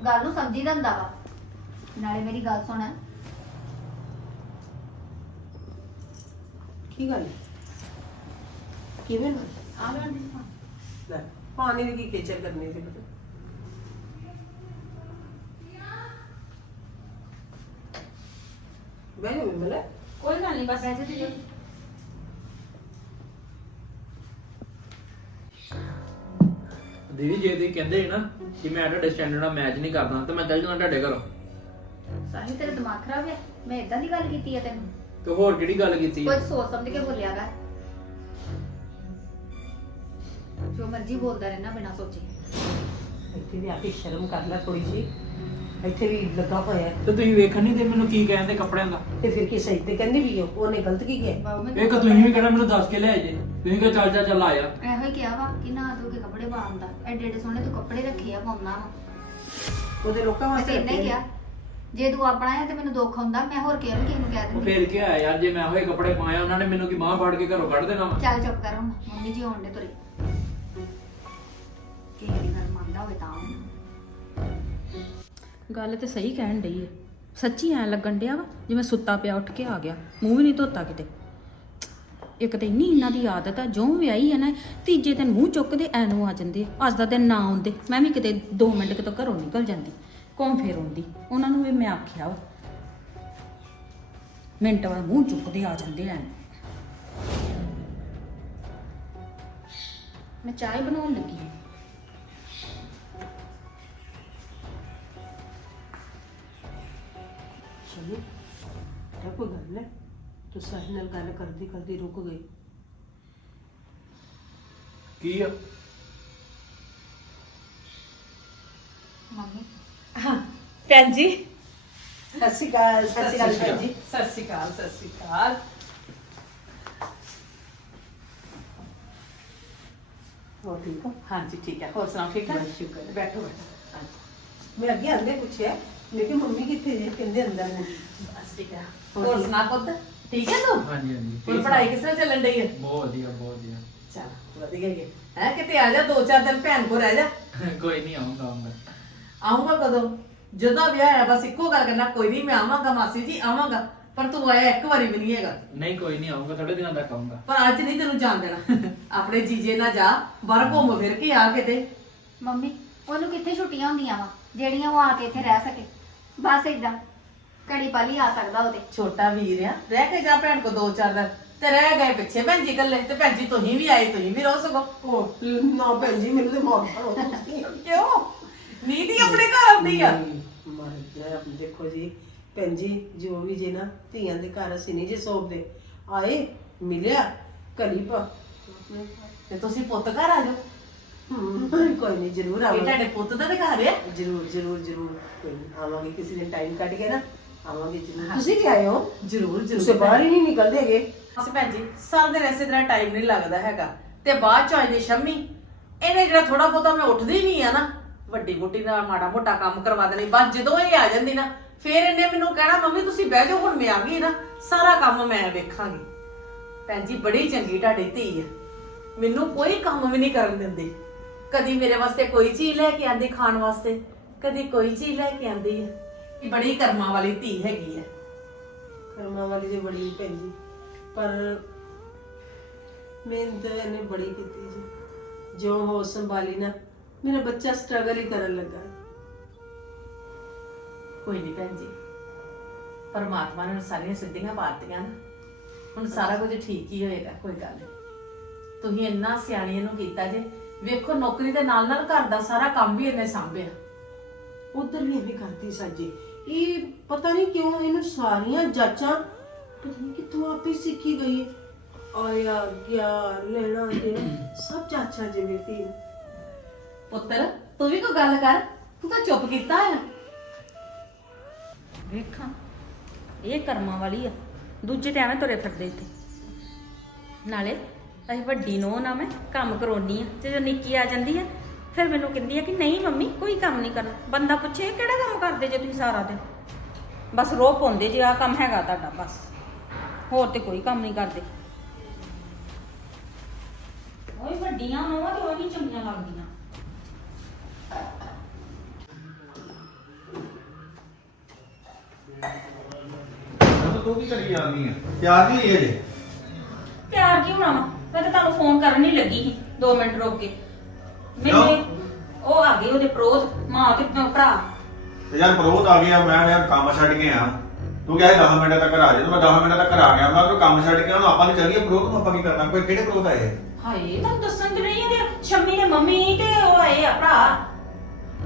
ਗੱਲ ਨੂੰ ਸਮਝੀ ਦਾ ਹੁੰਦਾ ਵਾ। ਨਾਲੇ ਮੇਰੀ ਗੱਲ ਸੁਣ। ਕੀ ਗੱਲ? ਕਿਵੇਂ ਨਾ? ਆ। ਲੈ ਪਾਣੀ ਦੀ ਕੀ ਖੇਚਲ ਕਰਨੀ ਸੀ ਬੇਟਾ ਬੈਠ ਜਾ ਮਿਲੇ ਕੋਈ ਗੱਲ ਨਹੀਂ ਬਸ ਵੈਸੇ ਤੇ ਜੋ ਦੀਦੀ ਜੇ ਤੁਸੀਂ ਕਹਿੰਦੇ ਸੀ ਨਾ ਕਿ ਮੈਂ ਤੁਹਾਡੇ ਸਟੈਂਡਰਡ ਨਾਲ ਮੈਚ ਨਹੀਂ ਕਰਦਾ ਤੇ ਮੈਂ ਚੱਲ ਜਾਣਾ ਤੁਹਾਡੇ ਘਰੋਂ। ਸਾਹਿਲ ਤੇਰਾ ਦਿਮਾਗ ਖਰਾਬ ਹੈ ਮੈਂ ਇਦਾਂ ਦੀ ਗੱਲ ਕੀਤੀ ਹੈ ਤੈਨੂੰ? ਤੇ ਹੋਰ ਕਿਹੜੀ ਗੱਲ ਕੀਤੀ ਕੁਝ ਸੋਚ ਸਮਝ ਕੇ ਬੋਲਿਆ ਕਰ। ਜੋ ਮਰਜ਼ੀ ਬੋਲਦਾ ਰਹਿਣਾ ਬਿਨਾਂ ਸੋਚੇ। ਇੱਥੇ ਵੀ ਆ ਕੇ ਸ਼ਰਮ ਕਰ ਲੈ ਥੋੜੀ ਜੀ ਇੱਥੇ ਵੀ ਲੱਗਾ ਹੋਇਆ। ਹੈ। ਤੇ ਤੁਸੀਂ ਵੇਖਣ ਨਹੀਂ ਦੇ ਮੈਨੂੰ ਕੀ ਕਹਿੰਦੇ ਕੱਪੜਿਆਂ ਦਾ? ਤੇ ਫਿਰ ਕੀ ਸਹੀ ਤੇ ਕਹਿੰਦੀ ਵੀ ਉਹ ਉਹਨੇ ਗਲਤ ਕੀ ਕੀਤਾ ਮੈਂ ਇੱਕ ਤੁਸੀਂ ਵੀ ਕਹਿਣਾ ਮੈਨੂੰ ਦੱਸ ਕੇ ਲਿਆਏ ਜੇ ਤੁਸੀਂ ਕਿਹਾ ਚੱਲ ਜਾ ਚੱਲ ਆਇਆ ਇਹੋ ਹੀ ਕਿਹਾ ਵਾ ਕਿ ਨਾ ਧੋ ਕੇ ਕੱਪੜੇ ਪਾਉਂਦਾ ਐਡੇ ਐਡੇ ਸੋਹਣੇ ਤੂੰ ਕੱਪੜੇ ਰੱਖੇ ਆ ਪਾਉਣਾ ਵਾ। ਉਹਦੇ ਲੋਕਾਂ ਵਾਸਤੇ ਇੰਨਾ ਹੀ ਕਿਹਾ। ਜੇ ਤੂੰ ਆਪਣਾ ਹੈ ਤੇ ਮੈਨੂੰ ਦੁੱਖ ਹੁੰਦਾ ਮੈਂ ਹੋਰ ਕਿਹਾ ਵੀ ਕਿਸੇ ਨੂੰ ਕਹਿ ਉਹ ਦਿੰਦੀ। ਫੇਰ ਕੀ ਹੋਇਆ ਯਾਰ ਜੇ ਮੈਂ ਹੋਏ ਕੱਪੜੇ ਪਾਏ ਉਹਨਾਂ ਨੇ ਮੈਨੂੰ ਕੀ ਬਾਹ ਫੜ ਕੇ ਘਰੋਂ ਕੱਢ ਦੇਣਾ ਵਾ? ਚੱਲ ਚੁੱਪ ਕਰ ਹੁਣ ਮੰਮੀ ਜੀ ਆਉਣ ਦੇ ਤੁਰੇ। ਗੱਲ ਮੰਨਦਾ ਹੋਵੇ ਤਾਂ ਉਹਨੂੰ। ਗੱਲ ਤੇ ਸਹੀ ਕਹਿਣ ਡਈ ਏ। ਸੱਚੀ ਐ ਲੱਗਣ ਡਿਆ ਵਾ ਜਿਵੇਂ ਸੁੱਤਾ ਪਿਆ ਉੱਠ ਕੇ ਆ ਗਿਆ ਮੂੰਹ ਵੀ ਨਹੀਂ ਧੋਤਾ ਕਿਤੇ। ਇੱਕ ਤੇ ਇੰਨੀ ਇਹਨਾਂ ਦੀ ਆਦਤ ਆ ਜੋ ਵੀ ਆਈ ਹੈ ਨਾ ਤੀਜੇ ਦਿਨ ਮੂੰਹ ਚੁੱਕਦੇ ਐ ਨੂੰ ਆ ਜਾਂਦੇ ਆ। ਅੱਜ ਦਾ ਦਿਨ ਨਾ ਆਉਂਦੇ ਮੈਂ ਵੀ ਕਿਤੇ 2 ਮਿੰਟ ਕਿਤੋਂ ਘਰੋਂ ਨਿਕਲ ਜਾਂਦੀ। ਘੁੰਮ ਫੇਰ ਆਉਂਦੀ। ਉਹਨਾਂ ਨੂੰ ਵੀ ਮੈਂ ਆਖਿਆ ਵਾ ਮਿੰਟ ਬਾਅਦ ਮੂੰਹ ਚੁੱਕਦੇ ਆ ਜਾਂਦੇ ਐ ਮੈਂ ਚਾਹ ਹੀ ਬਣਾਉਣ ਲੱਗੀ ਹਾਂ। ਚਲੋ ਤਾਂ ਕੋਈ ਗੱਲ ਹੈ ਤੂੰ ਸਾਹਿਲ ਨਾਲ ਗੱਲ ਕਰਦੀ ਕਰਦੀ ਰੁਕ ਗਈ। ਕੀ ਆ? ਮੰਮੀ ਭੈਣ ਜੀ। ਸਤਿ ਸ਼੍ਰੀ ਅਕਾਲ ਸਤਿ ਸ਼੍ਰੀ ਅਕਾਲ ਭੈਣ ਜੀ। ਸਤਿ ਸ਼੍ਰੀ ਅਕਾਲ ਸਤਿ ਸ਼੍ਰੀ ਅਕਾਲ। ਹੋ ਠੀਕ ਹੋ? ਹਾਂਜੀ ਠੀਕ ਹੈ। ਹੋਰ ਸੁਣਾਓ ਠੀਕ ਬਸ ਸ਼ੁਕਰ ਹੈ। ਬੈਠੋ ਬੈਠੋ। ਮੈਂ ਅੱਗੇ ਆਂਦੇ ਪੁੱਛਿਆ ਕਿ ਮੰਮੀ ਕਿੱਥੇ ਜੇ? ਕਹਿੰਦੇ ਅੰਦਰ ਨੇ। ਬਸ ਠੀਕ ਹੈ। ਹੋਰ। ਸੁਣਾ ਪੁੱਤ? ਠੀਕ ਹੈ ਤੂੰ? ਹਾਂਜੀ ਹਾਂਜੀ ਹੋਰ ਪੜ੍ਹਾਈ ਕਿਸ ਤਰ੍ਹਾਂ ਚੱਲਣ ਡਈ ਹੈ? ਬਹੁਤ ਵਧੀਆ ਬਹੁਤ ਵਧੀਆ। ਚਲ ਵਧੀਆ ਹੀ ਹੈ। ਹੈ ਕਿਤੇ ਆ ਜਾ ਦੋ ਚਾਰ ਦਿਨ ਭੈਣ ਕੋ ਰਹਿ ਜਾ। ਕੋਈ ਨਹੀਂ ਆਉਂਗਾ ਆਉਂਗਾ ਆਉਂਗਾ ਕਦੋਂ? ਜਦੋਂ ਵਿਆਹ ਹੈ ਬਸ ਇੱਕੋ ਗੱਲ ਕਰਨਾ ਕੋਈ ਨਹੀਂ ਮੈਂ ਆਵਾਂਗਾ ਮਾਸੀ ਜੀ ਆਵਾਂਗਾ। ਪਰ ਤੂੰ ਆਇਆ ਇੱਕ ਵਾਰੀ ਵੀ ਨਹੀਂ ਹੈਗਾ। ਨਹੀਂ ਕੋਈ ਨਹੀਂ ਆਉਂਗਾ ਥੋੜੇ ਦਿਨਾਂ ਤੱਕ ਆਉਂਗਾ ਪਰ ਅੱਜ ਨਹੀਂ ਤੈਨੂੰ ਜਾਣ ਦੇਣਾ। ਆਪਣੇ ਜੀਜੇ ਨਾਲ ਜਾ ਬਾਹਰ ਘੁੰਮ ਫਿਰ ਕੇ ਆ ਕਿਤੇ ਮੰਮੀ ਉਹਨੂੰ ਕਿੱਥੇ ਛੁੱਟੀਆਂ ਹੁੰਦੀਆਂ ਵਾ ਜਿਹੜੀਆਂ ਉਹ ਆ ਕੇ ਇੱਥੇ ਰਹਿ ਸਕੇ। ਬਸ ਇਦਾਂ ਘੜੀ ਪਾਲੀ ਆ ਸਕਦਾ ਉਹਦੇ। ਛੋਟਾ ਵੀਰ ਆ ਰਹਿ ਕੇ ਜਾ ਭੈਣ ਕੋ ਦੋ ਚਾਰ ਦਿਨ। ਤੇ ਰਹਿ ਗਏ ਪਿੱਛੇ ਭੈਣ ਜੀ ਇਕੱਲੇ ਤੇ ਭੈਣ ਜੀ ਤੁਸੀਂ ਵੀ ਆਏ ਤੁਸੀਂ ਵੀ ਰਹੋ ਸਗੋ। ਉਹ ਨਾ ਭੈਣ ਜੀ ਮੈਨੂੰ ਤੇ ਮਾਰ ਪਾਓ ਕਿਉਂ? ਨੀਤੀ ਆਪਣੇ ਘਰ ਆਉਂਦੀ ਆ। ਮਰ ਜਾ ਦੇਖੋ ਜੀ। ਭੈਣ ਜੀ ਜੋ ਵੀ ਜੇ ਨਾ ਧੀਆਂ ਦੇ ਘਰ ਅਸੀਂ ਨਹੀਂ ਜੇ ਸੋਪਦੇ। ਆਏ ਮਿਲਿਆ ਕਲੀ ਪਾ। ਤੇ ਤੁਸੀਂ ਪੁੱਤ ਘਰ ਆ ਜਾਓ। ਹਮ, ਕੋਈ ਨਹੀਂ ਜ਼ਰੂਰ ਇਹ ਆਵਾਂਗੇ। ਤੁਹਾਡੇ ਪੁੱਤ ਦਾ ਤੇ ਘਰ ਆ? ਜ਼ਰੂਰ ਜ਼ਰੂਰ ਜ਼ਰੂਰ। ਕੋਈ ਨੀ, ਆਵਾਂਗੇ ਕਿਸੇ ਦਿਨ ਟਾਈਮ ਕੱਢ ਕੇ ਨਾ ਆਵਾਂਗੇ ਜ਼ਰੂਰ। ਤੁਸੀਂ ਵੀ ਆਏ ਹੋ ਜ਼ਰੂਰ। ਤੁਸੀਂ ਜ਼ਰੂਰ ਬਾਹਰ ਹੀ ਨਹੀਂ ਨਿਕਲਦੇ ਹੈਗੇ। ਅਸੀਂ ਭੈਣ ਜੀ ਸਾਰਾ ਦਿਨ ਐਸੇ ਤਰ੍ਹਾਂ ਟਾਈਮ ਨਹੀਂ ਲੱਗਦਾ ਹੈਗਾ। ਤੇ ਬਾਅਦ ਚ ਆਏ ਸ਼ੰਮੀ। ਇਹਨੇ ਜਿਹੜਾ ਥੋੜਾ ਬਹੁਤਾ ਮੈਂ ਉੱਠਦੀ ਨਹੀਂ ਆ ਨਾ ਵੱਡੀ ਮੋਟੀ ਦਾ ਮਾੜਾ ਮੋਟਾ ਕੰਮ ਕਰਵਾ ਦੇਣੀ, ਬਸ ਜਦੋਂ ਇਹ ਆ ਜਾਂਦੀ ਨਾ, ਫੇਰ ਇਹਨੇ ਮੈਨੂੰ ਕਹਿਣਾ, ਮੰਮੀ, ਤੁਸੀਂ ਬਹਿ ਜਾਓ, ਹੁਣ ਮੈਂ ਆ ਗਈ ਨਾ, ਸਾਰਾ ਕੰਮ ਮੈਂ ਵੇਖਾਂਗੀ। ਭੈਣ ਜੀ, ਬੜੀ ਚੰਗੀ ਤੁਹਾਡੀ ਧੀ ਆ ਮੈਨੂੰ ਕੋਈ ਕੰਮ ਵੀ ਨਹੀਂ ਕਰਨ ਦਿੰਦੀ। ਕਦੀ ਮੇਰੇ ਵਾਸਤੇ ਕੋਈ ਚੀਜ਼ ਲੈ ਕੇ ਆਂਦੀ ਖਾਣ ਵਾਸਤੇ, ਕਦੀ ਕੋਈ ਚੀਜ਼ ਲੈ ਕੇ ਆਂਦੀ ਹੈ। ਇਹ ਬੜੀ ਕਰਮਾਂ ਵਾਲੀ ਧੀ ਹੈਗੀ ਹੈ। ਕਰਮਾਂ ਵਾਲੀ ਤੇ ਬੜੀ ਭੈਣ ਜੀ, ਪਰ ਮਿਹਨਤ ਇਹਨੇ ਬੜੀ ਕੀਤੀ ਜੀ। ਜੋ ਹੋ ਸੰਭਾਲੀ ਨਾ ਮੇਰਾ ਬੱਚਾ ਸਟਰਗਲ ਹੀ ਕਰਨ ਲੱਗਾ। ਕੋਈ ਨਹੀਂ ਭੈਣ ਜੀ ਪਰਮਾਤਮਾ ਨੇ ਸਾਰੀਆਂ ਸਿੱਧੀਆਂ ਪਾਤੀਆਂ ਨਾ। ਹੁਣ ਸਾਰਾ ਕੁਝ ਠੀਕ ਹੀ ਹੋਏਗਾ ਕੋਈ ਗੱਲ ਨਹੀਂ। ਤੁਸੀਂ ਇੰਨਾ ਸਿਆਣੀ ਨੂੰ ਕੀਤਾ ਜੇ ਵੇਖੋ ਨੌਕਰੀ ਦੇ ਨਾਲ ਨਾਲ ਘਰ ਦਾ ਸਾਰਾ ਕੰਮ ਵੀ ਇਹਨੇ ਸੰਭਿਆ। ਉਧਰ ਵੀ ਐਵੇਂ ਕਰਦੀ ਸਾਜੇ। ਇਹ ਪਤਾ ਨਹੀਂ ਕਿਉਂ ਇਹਨੂੰ ਸਾਰੀਆਂ ਜਾਚਾਂ ਪਤਾ ਨਹੀਂ ਕਿੱਥੋਂ ਆਪੇ ਸਿੱਖੀ ਗਈ। ਹੈ ਆਇਆ ਗਿਆ ਲੈਣਾ ਦੇ ਸਭ ਜਾਚਾਂ ਜਿਵੇਂ ਤੀ ਪੁੱਤਰ ਤੂੰ ਵੀ ਕੋਈ ਗੱਲ ਕਰ? ਤੂੰ ਤਾਂ ਚੁੱਪ ਕੀਤਾ ਆ ਵੇਖਾਂ ਇਹ ਕਰਮਾਂ ਵਾਲੀ ਆ। ਦੂਜੇ ਤੇ ਐਵੇਂ ਤੁਰੇ ਫਿਰਦੇ ਇੱਥੇ। ਨਾਲੇ ਅਸੀਂ ਵੱਡੀ ਨੋ ਨਾ ਮੈਂ ਕੰਮ ਕਰਾਉਣੀ ਆ ਤੇ ਜਦੋਂ ਨਿੱਕੀ ਆ ਜਾਂਦੀ ਆ ਫਿਰ ਮੈਨੂੰ ਕਹਿੰਦੀ ਆ ਕਿ ਨਹੀਂ ਮੰਮੀ ਕੋਈ ਕੰਮ ਨਹੀਂ ਕਰਨਾ। ਬੰਦਾ ਪੁੱਛੇ ਕਿਹੜਾ ਕੰਮ ਕਰਦੇ ਜੇ ਤੁਸੀਂ ਸਾਰਾ ਦਿਨ? ਬਸ ਰੋ ਪਾਉਂਦੇ ਜੇ ਆ ਕੰਮ ਹੈਗਾ ਤੁਹਾਡਾ ਬਸ। ਹੋਰ ਤੇ ਕੋਈ ਕੰਮ ਨਹੀਂ ਕਰਦੇ। ਓਏ ਵੱਡੀਆਂ ਨੋਆਂ ਤੇ ਉਹ ਵੀ ਚੰਗੀਆਂ ਲੱਗਦੀਆਂ। ਉਹ ਕੀ ਕਰੀ ਜਾਂਦੀ ਆ? ਤਿਆਰ ਨਹੀਂ ਹੋਈ ਅਜੇ ਪਿਆਰ ਕੀ ਹੋਣਾ ਵਾ? ਮੈਂ ਤਾਂ ਤੁਹਾਨੂੰ ਫੋਨ ਕਰਨ ਹੀ ਲੱਗੀ ਸੀ 2 ਮਿੰਟ ਰੁਕ ਕੇ। ਮੈਨੂੰ ਉਹ ਆ ਗਏ ਉਹਦੇ ਪ੍ਰੋਧ ਮਾਂ ਤੇ ਭਰਾ। ਤੇ ਯਾਰ ਪ੍ਰੋਧ ਆ ਗਿਆ ਮੈਂ ਯਾਰ ਕੰਮ ਛੱਡ ਕੇ ਆ ਤੂੰ ਕਿਹਾ 10 ਮਿੰਟਾਂ ਤੱਕ ਆ ਜਾ ਮੈਂ 10 ਮਿੰਟਾਂ ਤੱਕ ਆ ਗਿਆ ਮੈਂ ਕਿਹਾ ਕੰਮ ਛੱਡ ਕੇ ਉਹਨੂੰ ਆਪਾਂ ਨੇ ਚੱਲੀਏ ਪ੍ਰੋਧ ਨੂੰ ਆਪਾਂ ਕੀ ਕਰਨਾ ਕੋਈ ਕਿਹੜੇ ਪ੍ਰੋਧ ਆਏ? ਹਾਏ ਤੁਹਾਨੂੰ ਦੱਸਣ ਤੇ ਨਹੀਂ ਇਹਦੇ ਸ਼ੰਮੀ ਦੇ ਮੰਮੀ ਤੇ ਉਹ ਆਏ ਆ ਭਰਾ।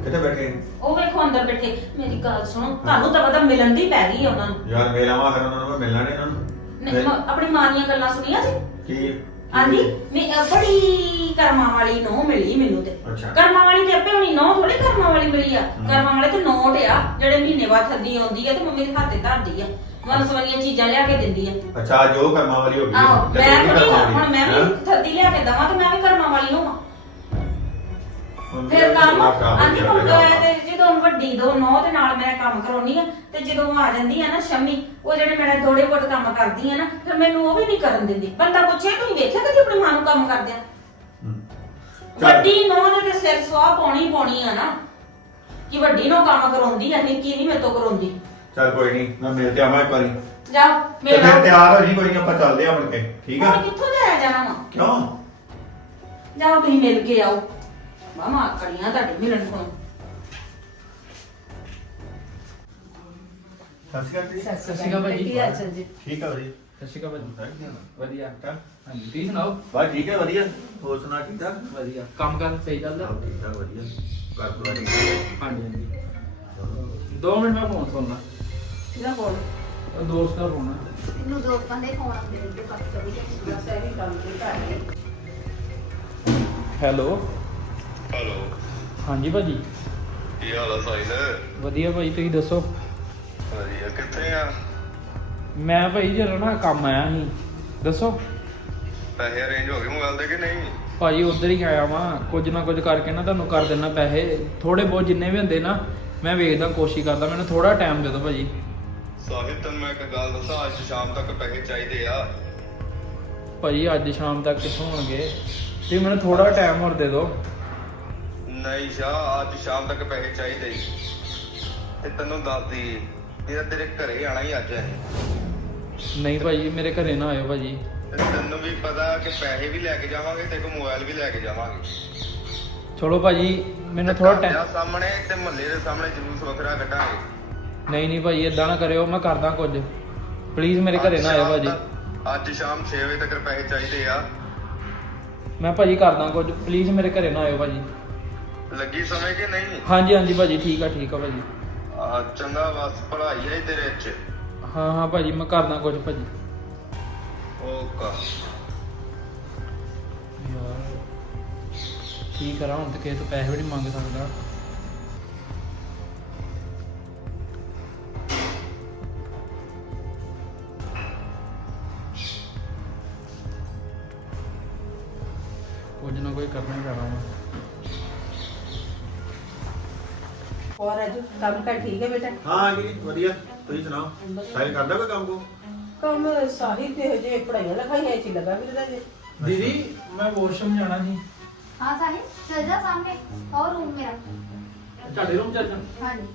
ਕਿੱਥੇ ਬੈਠੇ ਉਹ ਵੇਖੋ ਅੰਦਰ ਬੈਠੇ। ਮੇਰੀ ਗੱਲ ਸੁਣੋ ਤੁਹਾਨੂੰ ਤਾਂ ਪਤਾ ਮਿਲਣ ਦੀ ਪੈ ਗਈ ਆ ਉਹਨਾਂ ਨੂੰ। ਯਾਰ ਮੇਰਾ ਮਾਂ ਫਿਰ ਉਹਨਾਂ ਨੂੰ ਮੈਂ ਮਿਲਣਾ ਨਹੀਂ ਇਹਨਾਂ ਨੂੰ? ਨਹੀਂ, ਮ- ਆਪਣੀ ਮਾਂ ਦੀਆਂ ਗੱਲਾਂ ਸੁਣੀਆਂ ਸੀ? ਕੀ ਆਂਦੀ ਮੈਂ ਅ, ਬੜੀ ਕਰਮਾਂ ਵਾਲੀ ਨੋ ਮਿਲੀ ਮੈਨੂੰ ਤੇ। ਅੱਛਾ। ਕਰਮਾਂ ਵਾਲੀ ਤੇ ਆਪੇ ਹੋਣੀ ਨੋ ਥੋੜੀ ਕਰਮਾਂ ਵਾਲੀ ਮਿਲੀ ਆ। ਕਰਮਾਂ ਵਾਲੇ ਤੇ ਨੋਟ ਆ ਜਿਹੜੇ ਮਹੀਨੇ ਬਾਅਦ ਥੱਦੀ ਆਉਂਦੀ ਆ ਤੇ ਮੰਮੀ ਦੇ ਹੱਥੇ ਧਰਦੀ ਆ। ਮਨ ਸਵਰੀਆਂ ਚੀਜ਼ਾਂ ਲਿਆ ਕੇ ਦਿੰਦੀ ਆ। ਅੱਛਾ ਜੋ ਕਰਮਾਂ ਵਾਲੀ ਹੋ ਗਈ। ਆਹੋ ਮੈਂ ਥੋੜੀ। ਹੁਣ ਮੈਂ? ਵੀ ਥੱਦੀ ਲਿਆ ਕੇ ਦਵਾਂ ਤੇ ਮੈਂ ਵੀ ਕਰਮਾਂ ਵਾਲੀ ਹੋਵਾਂ। ਫਿਰ ਕੰਮ ਹੋ। ਤੇ ਜਦੋਂ ਵੱਡੀ ਦੋ ਨੌ ਦੇ ਨਾਲ ਮੈਂ ਕੰਮ ਕਰਾਉਣੀ ਆ ਤੇ ਜਦੋਂ ਉਹ ਆ ਜਾਂਦੀ ਆ ਨਾ ਸ਼ਮੀ ਉਹ ਜਿਹੜੇ ਮੇਰੇ ਥੋੜੇ ਬਹੁਤ ਕੰਮ ਕਰਦੀ ਆ ਨਾ ਫਿਰ ਮੈਨੂੰ ਉਹ ਵੀ ਨਹੀਂ ਕਰਨ ਦਿੰਦੀ। ਬੰਦਾ ਪੁੱਛੇ ਤੁਸੀਂ ਵੇਖਿਆ ਕਦੀ ਆਪਣੀ ਮਾਂ ਨੂੰ ਕੰਮ ਕਰਦਿਆਂ ਹੂੰ। ਚੱਲ। ਵੱਡੀ ਨੌ ਦੇ ਤੇ ਸਿਰ ਸਵਾਹ ਪਾਉਣੀ ਪਾਉਣੀ ਆ ਨਾ ਕਿ ਵੱਡੀ ਨੌ ਕੰਮ ਕਰਾਉਂਦੀ ਆ ਨਿੱਕੀ ਨਹੀਂ ਮੇਰੇ ਤੋਂ ਕਰਾਉਂਦੀ। ਚੱਲ ਕੋਈ ਨਹੀਂ ਮੈਂ ਮਿਲ ਤੇ ਆਵਾਂ ਇੱਕ ਵਾਰੀ। ਜਾਓ ਤੇ ਮੇਰਾ ਫਿਰ ਤਿਆਰ ਹੋ ਜੀ ਕੋਈ ਨਹੀਂ ਆਪਾਂ ਚੱਲਦੇ ਆ ਮੁੜ ਕੇ ਠੀਕ ਆ? ਹੁਣ ਕਿੱਥੋਂ ਜਾਇਆ ਜਾਣਾ ਵਾ? ਕਿਉਂ? ਜਾਓ ਤੁਸੀਂ ਮਿਲ ਕੇ ਆਓ। ਮਾਮਾ ਕੜੀਆਂ ਤੁਹਾਡੀ ਮਿਲਣ ਕੋਲ। ਸਤਿ ਸ਼੍ਰੀ ਅਕਾਲ ਜੀ। ਸਤਿ ਸ਼੍ਰੀ ਅਕਾਲ ਭਾਜੀ। ਕੀ ਹਾਲ ਚਾਲ ਜੀ? ਠੀਕ ਆ ਜੀ ਸਤਿ ਸ਼੍ਰੀ ਅਕਾਲ ਭਾਜੀ। ਵਧੀਆ। ਹਾਂ ਹਾਂਜੀ ਤੁਸੀਂ ਸੁਣਾਓ? ਬਸ ਠੀਕ ਹੈ ਵਧੀਆ। ਹੋਰ ਸੁਣਾ ਠੀਕ ਠਾਕ? ਵਧੀਆ। ਕੰਮ ਕਰ ਸਹੀ ਚੱਲਦਾ? ਸਭ ਠੀਕ ਠਾਕ ਵਧੀਆ। ਘਰ ਪੂਰਾ ਠੀਕ ਠਾਕ? ਹਾਂਜੀ ਹਾਂਜੀ। ਦੋ ਮਿੰਟ ਮੈਂ ਫੋਨ ਸੁਣਨਾ। ਇਹਦਾ ਬੋਲ ਉਹ ਦੋਸਤ ਦਾ ਫੋਨ ਆ। ਇਹਨੂੰ ਦੋਸਤਾਂ ਦੇ ਫੋਨ ਆਉਂਦੇ ਰਹਿੰਦੇ ਬਸ ਕਰੀ ਜਾਂਦੀ ਬਸ ਇਹੀ ਕੰਮ ਤੇ ਘਰ ਹੈਲੋ। ਹੈਲੋ ਹਾਂਜੀ ਭਾਜੀ। ਕੀ ਹਾਲ ਆ ਸਾਹਿਲ? ਵਧੀਆ ਭਾਈ ਤੁਸੀਂ ਦੱਸੋ? ਵਧੀਆ ਕਿੱਥੇ ਆ? ਮੈਂ ਭਾਈ ਜਦੋਂ ਨਾ ਕੰਮ ਆਇਆ ਸੀ ਦੱਸੋ? ਪੈਸੇ ਅਰੇਂਜ ਹੋ ਗਏ ਮੋਬਾਈਲ ਦੇ ਕਿ ਨਹੀਂ? ਭਾਜੀ ਉਧਰ ਹੀ ਆਇਆ ਵਾਂ ਕੁਝ ਨਾ ਕੁਝ ਕਰਕੇ ਨਾ ਤੁਹਾਨੂੰ ਕਰ ਦੇਣਾ ਪੈਸੇ। ਥੋੜੇ ਬਹੁਤ ਜਿੰਨੇ ਵੀ ਹੁੰਦੇ ਨਾ ਮੈਂ ਵੇਖਦਾ ਕੋਸ਼ਿਸ਼ ਕਰਦਾ ਮੈਨੂੰ ਥੋੜਾ ਟਾਈਮ ਦੇ ਦਿਓ ਭਾਜੀ। ਸਾਹਿਲ ਤੈਨੂੰ ਮੈਂ ਇੱਕ ਗੱਲ ਦੱਸਾਂ ਅੱਜ ਸ਼ਾਮ ਤੱਕ ਪੈਸੇ ਚਾਹੀਦੇ ਆ। ਭਾਜੀ ਅੱਜ ਸ਼ਾਮ ਤੱਕ ਕਿੱਥੋਂ ਹੋਣਗੇ? ਤੁਸੀਂ ਮੈਨੂੰ ਥੋੜਾ ਟਾਈਮ ਹੋਰ ਦੇ ਦਿਓ। ਨਹੀਂ ਸ਼ਾ ਅੱਜ ਸ਼ਾਮ ਤੱਕ ਪੈਸੇ ਚਾਹੀਦੇ। ਤੇ ਤੈਨੂੰ ਦੱਸਦੀ ਇਹਦਾ ਤੇਰੇ ਘਰੇ ਆਣਾ ਹੀ ਅੱਜ ਹੈ। ਨਹੀਂ ਭਾਜੀ ਮੇਰੇ ਘਰੇ ਨਾ ਆਇਓ ਭਾਜੀ। ਤੇ ਤੈਨੂੰ ਵੀ ਪਤਾ ਕਿ ਪੈਸੇ ਵੀ ਲੈ ਕੇ ਜਾਵਾਂਗੇ ਤੇ ਕੋ ਮੋਬਾਈਲ ਵੀ ਲੈ ਕੇ ਜਾਵਾਂਗੇ। ਚਲੋ ਭਾਜੀ ਮੈਨੂੰ ਥੋੜਾ ਟਾਈਮ ਸਾਹਮਣੇ ਤੇ ਮਹੱਲੇ ਦੇ ਸਾਹਮਣੇ ਜਲੂਸ ਵੱਖਰਾ ਕੱਢਾਂਗੇ। ਨਹੀਂ ਨਹੀਂ ਭਾਜੀ ਇਦਾਂ ਨਾ ਕਰਿਓ ਮੈਂ ਕਰਦਾ ਕੁਝ। ਪਲੀਜ਼ ਮੇਰੇ ਘਰੇ ਨਾ ਆਇਓ ਭਾਜੀ। ਸ਼ਾਮ ਤੱਕ- ਅੱਜ ਸ਼ਾਮ 6 ਵਜੇ ਤੱਕ ਪੈਸੇ ਚਾਹੀਦੇ ਆ। ਮੈਂ ਭਾਜੀ ਕਰਦਾ ਕੁਝ। ਪਲੀਜ਼ ਮੇਰੇ ਘਰੇ ਨਾ ਆਇਓ ਭਾਜੀ। ਲੱਗੀ ਸਮਝ ਕਿ ਨਹੀਂ? ਹਾਂਜੀ ਹਾਂਜੀ ਭਾਜੀ ਠੀਕ ਆ ਠੀਕ ਆ ਭਾਜੀ। ਆ ਚੰਗਾ ਬਸ ਪੜ੍ਹਾਈ ਹੈ ਤੇਰੇ ਚ ਹਾਂ ਹਾਂ ਭਾਜੀ ਮੈਂ ਕਰਦਾ ਕੁਝ ਭਾਜੀ। ਓਕਾ। ਯਾਰ ਕੀ ਕਰਾਂ ਹੁਣ ਤੇ ਕਿਸੇ ਤੋਂ ਪੈਸੇ ਵੀ ਨਹੀਂ ਮੰਗ ਸਕਦਾ। ਕੁਝ ਨਾ ਕੋਈ ਕਰਨਾ ਹੀ ਪੈਣਾ ਵਾ। ਹੋਰ ਅਜੂ ਕੰਮ ਕਰ ਠੀਕ ਹੈ ਬੇਟਾ ਹਾਂ ਜੀ ਵਧੀਆ ਤੁਸੀਂ ਸੁਣਾਓ ਸਾਹਿਲ ਕਰਦਾ ਕੋਈ ਕੰਮ ਕੋ ਕੰਮ ਸਾਹਿਲ ਤੇ ਹਜੇ ਪੜਾਈਆਂ ਲਿਖਾਈਆਂ ਚ ਹੀ ਲੱਗਾ ਫਿਰਦਾ ਜੇ ਦੀਦੀ ਮੈਂ ਵਾਸ਼ਰੂਮ ਜਾਣਾ ਸੀ ਹਾਂ ਸਾਹਿਲ ਚਲ ਜਾ ਸਾਹਮਣੇ और रूम मेरा ਤੁਹਾਡੇ ਰੂਮ ਚੱਲ ਜਾ हाँ जी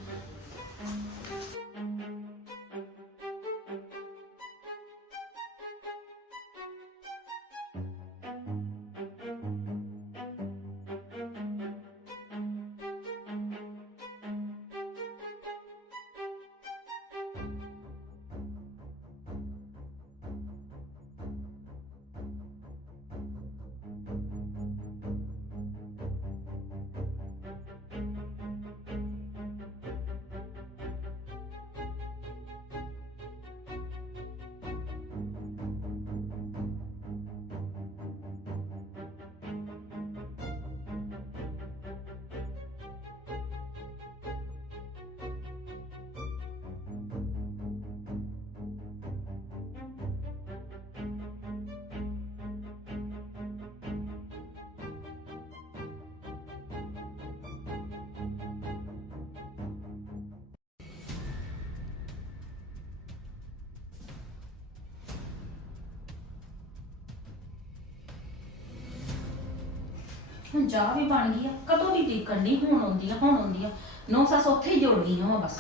ਹੁਣ ਚਾਹ ਵੀ ਬਣ ਗਈ ਆ, ਕਦੋਂ ਦੀ ਡੀਕ ਕਰਨੀ ਹੁਣ ਆਉਂਦੀ ਆ, ਹੁਣ ਆਉਂਦੀ ਆ। ਨੌ ਸੱਸ ਉੱਥੇ ਹੀ ਜੋੜ ਗਈਆਂ ਬਸ।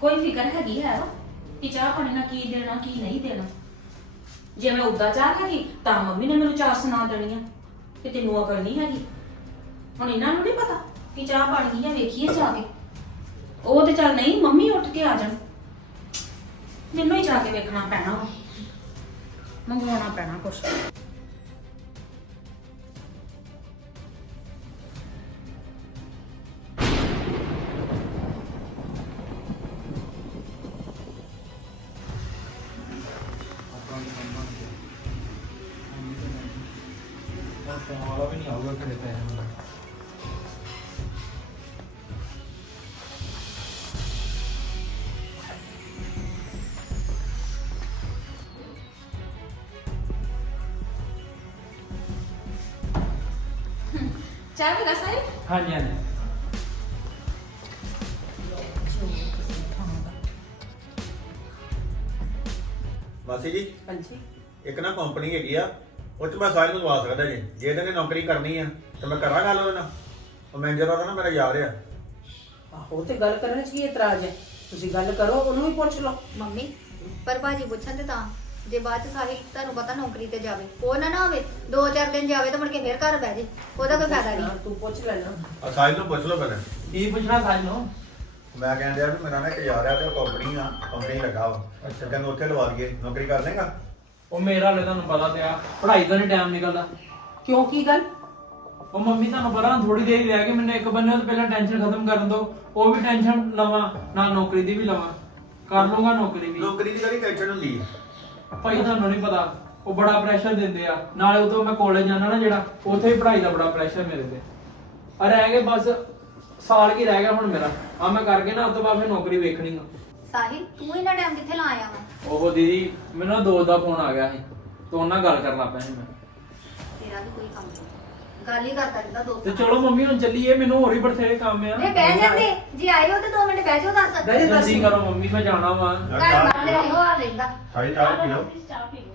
ਕੋਈ ਫਿਕਰ ਹੈਗੀ ਹੈ ਵਾ ਕਿ ਚਾਹ ਪਾਣੀ ਨਾਲ ਕੀ ਦੇਣਾ, ਕੀ ਨਹੀਂ ਦੇਣਾ। ਜੇ ਮੈਂ ਉਦਾਂ ਚਾਹ ਹੈਗੀ ਤਾਂ ਮੰਮੀ ਨੇ ਮੈਨੂੰ ਚਾਹ ਸੁਣਾ ਦੇਣੀ ਆ ਤੇ ਤੈਨੂੰ ਅਕਲ ਨਹੀਂ ਹੈਗੀ। ਹੁਣ ਇਹਨਾਂ ਨੂੰ ਨਹੀਂ ਪਤਾ ਕਿ ਚਾਹ ਬਣ ਗਈ ਆ, ਵੇਖੀਏ ਜਾ ਕੇ। ਉਹ ਤੇ ਚੱਲ ਨਹੀਂ, ਮੰਮੀ ਉੱਠ ਕੇ ਆ ਜਾਣ। ਮੈਨੂੰ ਹੀ ਜਾ ਕੇ ਵੇਖਣਾ ਪੈਣਾ ਵਾ। ਮੰਗਵਾਉਣਾ ਪੈਣਾ ਕੁਛ। ਚਾਹ ਪੀਲਾ ਸਾਹਿਬ ਹਾਂਜੀ ਹਾਂਜੀ। ਮਾਸੀ ਜੀ ਹਾਂਜੀ। ਇੱਕ ਨਾ ਕੰਪਨੀ ਹੈਗੀ ਆ ਉਹ ਚ ਮੈਂ ਸਾਹਿਲ ਨੂੰ ਦਵਾ ਸਕਦਾ ਜੀ। ਜੇ ਇਹਨੇ ਨੌਕਰੀ ਕਰਨੀ ਆ ਤੇ ਮੈਂ ਕਰਾਂ ਗੱਲ ਉਹਦੇ ਨਾਲ? ਉਹ ਮੈਨੇਜਰ ਉਹਦਾ ਨਾ ਮੇਰਾ ਯਾਰ ਆ। ਆਹੋ ਤੇ ਗੱਲ ਕਰਨ ਚ ਕੀ ਇਤਰਾਜ਼ ਹੈ? ਤੁਸੀਂ ਗੱਲ ਕਰੋ ਉਹਨੂੰ ਵੀ ਪੁੱਛ ਲਓ। ਮੰਮੀ ਪਰ ਭਾਜੀ ਪੁੱਛਣ ਤੇ ਤਾਂ ਜੇ ਬਾਅਦ ਚ ਸਾਹਿਲ ਤੁਹਾਨੂੰ ਪਤਾ ਨੌਕਰੀ ਤੇ ਜਾਵੇ ਉਹ ਨਾ ਨਾ ਹੋਵੇ ਦੋ ਚਾਰ ਦਿਨ ਜਾਵੇ ਤਾਂ ਮੁੜ ਕੇ ਫੇਰ ਘਰ ਬਹਿ ਜੇ ਉਹਦਾ ਕੋਈ ਫਾਇਦਾ ਨਹੀਂ। ਤੂੰ ਪੁੱਛ ਲੈਣਾ ਆ ਸਾਹਿਲ ਨੂੰ ਪੁੱਛ ਲਓ ਪਹਿਲਾਂ। ਕੀ ਪੁੱਛਣਾ ਸਾਜ ਨੂੰ? ਮੈਂ ਕਹਿੰਦਾ ਵੀ ਮੇਰਾ ਨਾ ਇੱਕ ਯਾਰ ਆ ਤੇ ਉਹ ਕੰਪਨੀ ਆ ਕੰਪਨੀ ਲੱਗਾ ਵਾ। ਅੱਛਾ। ਕਹਿੰਦਾ ਉੱਥੇ ਲਵਾ ਦਈਏ ਨੌਕਰੀ ਕਰ ਲੇਗਾ ਉਹ ਮੇਰਾ ਹਲੇ ਤੁਹਾਨੂੰ ਪਤਾ ਤੇ ਆ ਪੜ੍ਹਾਈ ਦਾ ਨਹੀਂ ਟਾਈਮ ਨਿਕਲਦਾ। ਕਿਉਂ ਕੀ ਗੱਲ? ਉਹ ਮੰਮੀ ਤੁਹਾਨੂੰ ਪਤਾ ਥੋੜੀ ਦੇਰ ਹੀ ਰਹਿ ਗਈ ਮੈਨੂੰ ਇੱਕ ਬੰਨੇ ਤੋਂ ਪਹਿਲਾਂ ਟੈਨਸ਼ਨ ਖਤਮ ਕਰਨ ਦੋ ਉਹ ਵੀ ਟੈਨਸ਼ਨ ਲਵਾਂ ਨਾਲ ਨੌਕਰੀ ਦੀ ਵੀ ਲਵਾਂ। ਕਰ ਲੂੰਗਾ ਨੌਕਰੀ ਵੀ। ਨੌਕਰੀ ਦੀ ਕਿਹੜੀ ਟੈਨਸ਼ਨ ਹੁੰਦੀ ਆ? ਭਾਈ ਤੁਹਾਨੂੰ ਨਹੀਂ ਪਤਾ। ਉਹ ਬੜਾ ਪ੍ਰੈਸ਼ਰ ਦਿੰਦੇ ਆ। ਨਾਲੇ ਉਦੋਂ ਮੈਂ ਕਾਲਜ ਜਾਣਾ ਨਾ ਜਿਹੜਾ ਉੱਥੇ ਵੀ ਪੜ੍ਹਾਈ ਦਾ ਬੜਾ ਪ੍ਰੈਸ਼ਰ ਮੇਰੇ ਤੇ। ਆ ਰਹਿ ਗਏ ਬਸ ਸਾਲ ਕੀ ਰਹਿ ਗਿਆ ਹੁਣ ਮੇਰਾ। ਆ ਮੈਂ ਕਰਕੇ ਨਾ ਉਸ ਤੋਂ ਬਾਅਦ ਫਿਰ ਨੌਕਰੀ ਵੇਖਣੀ ਆ। ਸਾਹਿਲ ਤੂੰ ਇਹਨਾਂ ਟਾਈਮ ਕਿੱਥੇ ਲਾ ਆਇਆ ਵਾ? ਉਹ ਦੀਦੀ ਮੈਨੂੰ ਨਾ ਦੋਸਤ ਦਾ ਫੋਨ ਆ ਗਿਆ ਸੀ। ਤੇ ਉਹਨਾਂ ਨਾਲ ਗੱਲ ਕਰਨ ਲੱਗ ਪਿਆ ਸੀ ਮੈਂ। ਤੇਰਾ ਵੀ ਕੋਈ ਕੰਮ ਨਹੀਂ ਗੱਲ ਹੀ ਕਰਦਾ ਰਹਿੰਦਾ ਦੋਸਤ ਤੇ ਚਲੋ ਮੰਮੀ ਹੁਣ ਚੱਲੀਏ ਮੈਨੂੰ ਹੋਰ ਵੀ ਬਥੇਰੇ ਕੰਮ ਆ। ਵੇ ਬਹਿ ਜਾਂਦੇ। ਜੇ ਆਏ ਹੋ ਤੇ 2 ਮਿੰਟ ਬਹਿ ਜਾਓ ਦੱਸ ਬਹਿ ਜਾ। ਜਲਦੀ ਕਰੋ ਮੰਮੀ ਮੈਂ ਜਾਣਾ ਵਾ। ਘਰ ਬਾਹਰ ਆਇਓ ਆ ਰਹਿੰਦਾ ਸਾਈ ਚਾਹ ਪੀ ਲਓ ਚਾਹ ਪੀ ਲਓ।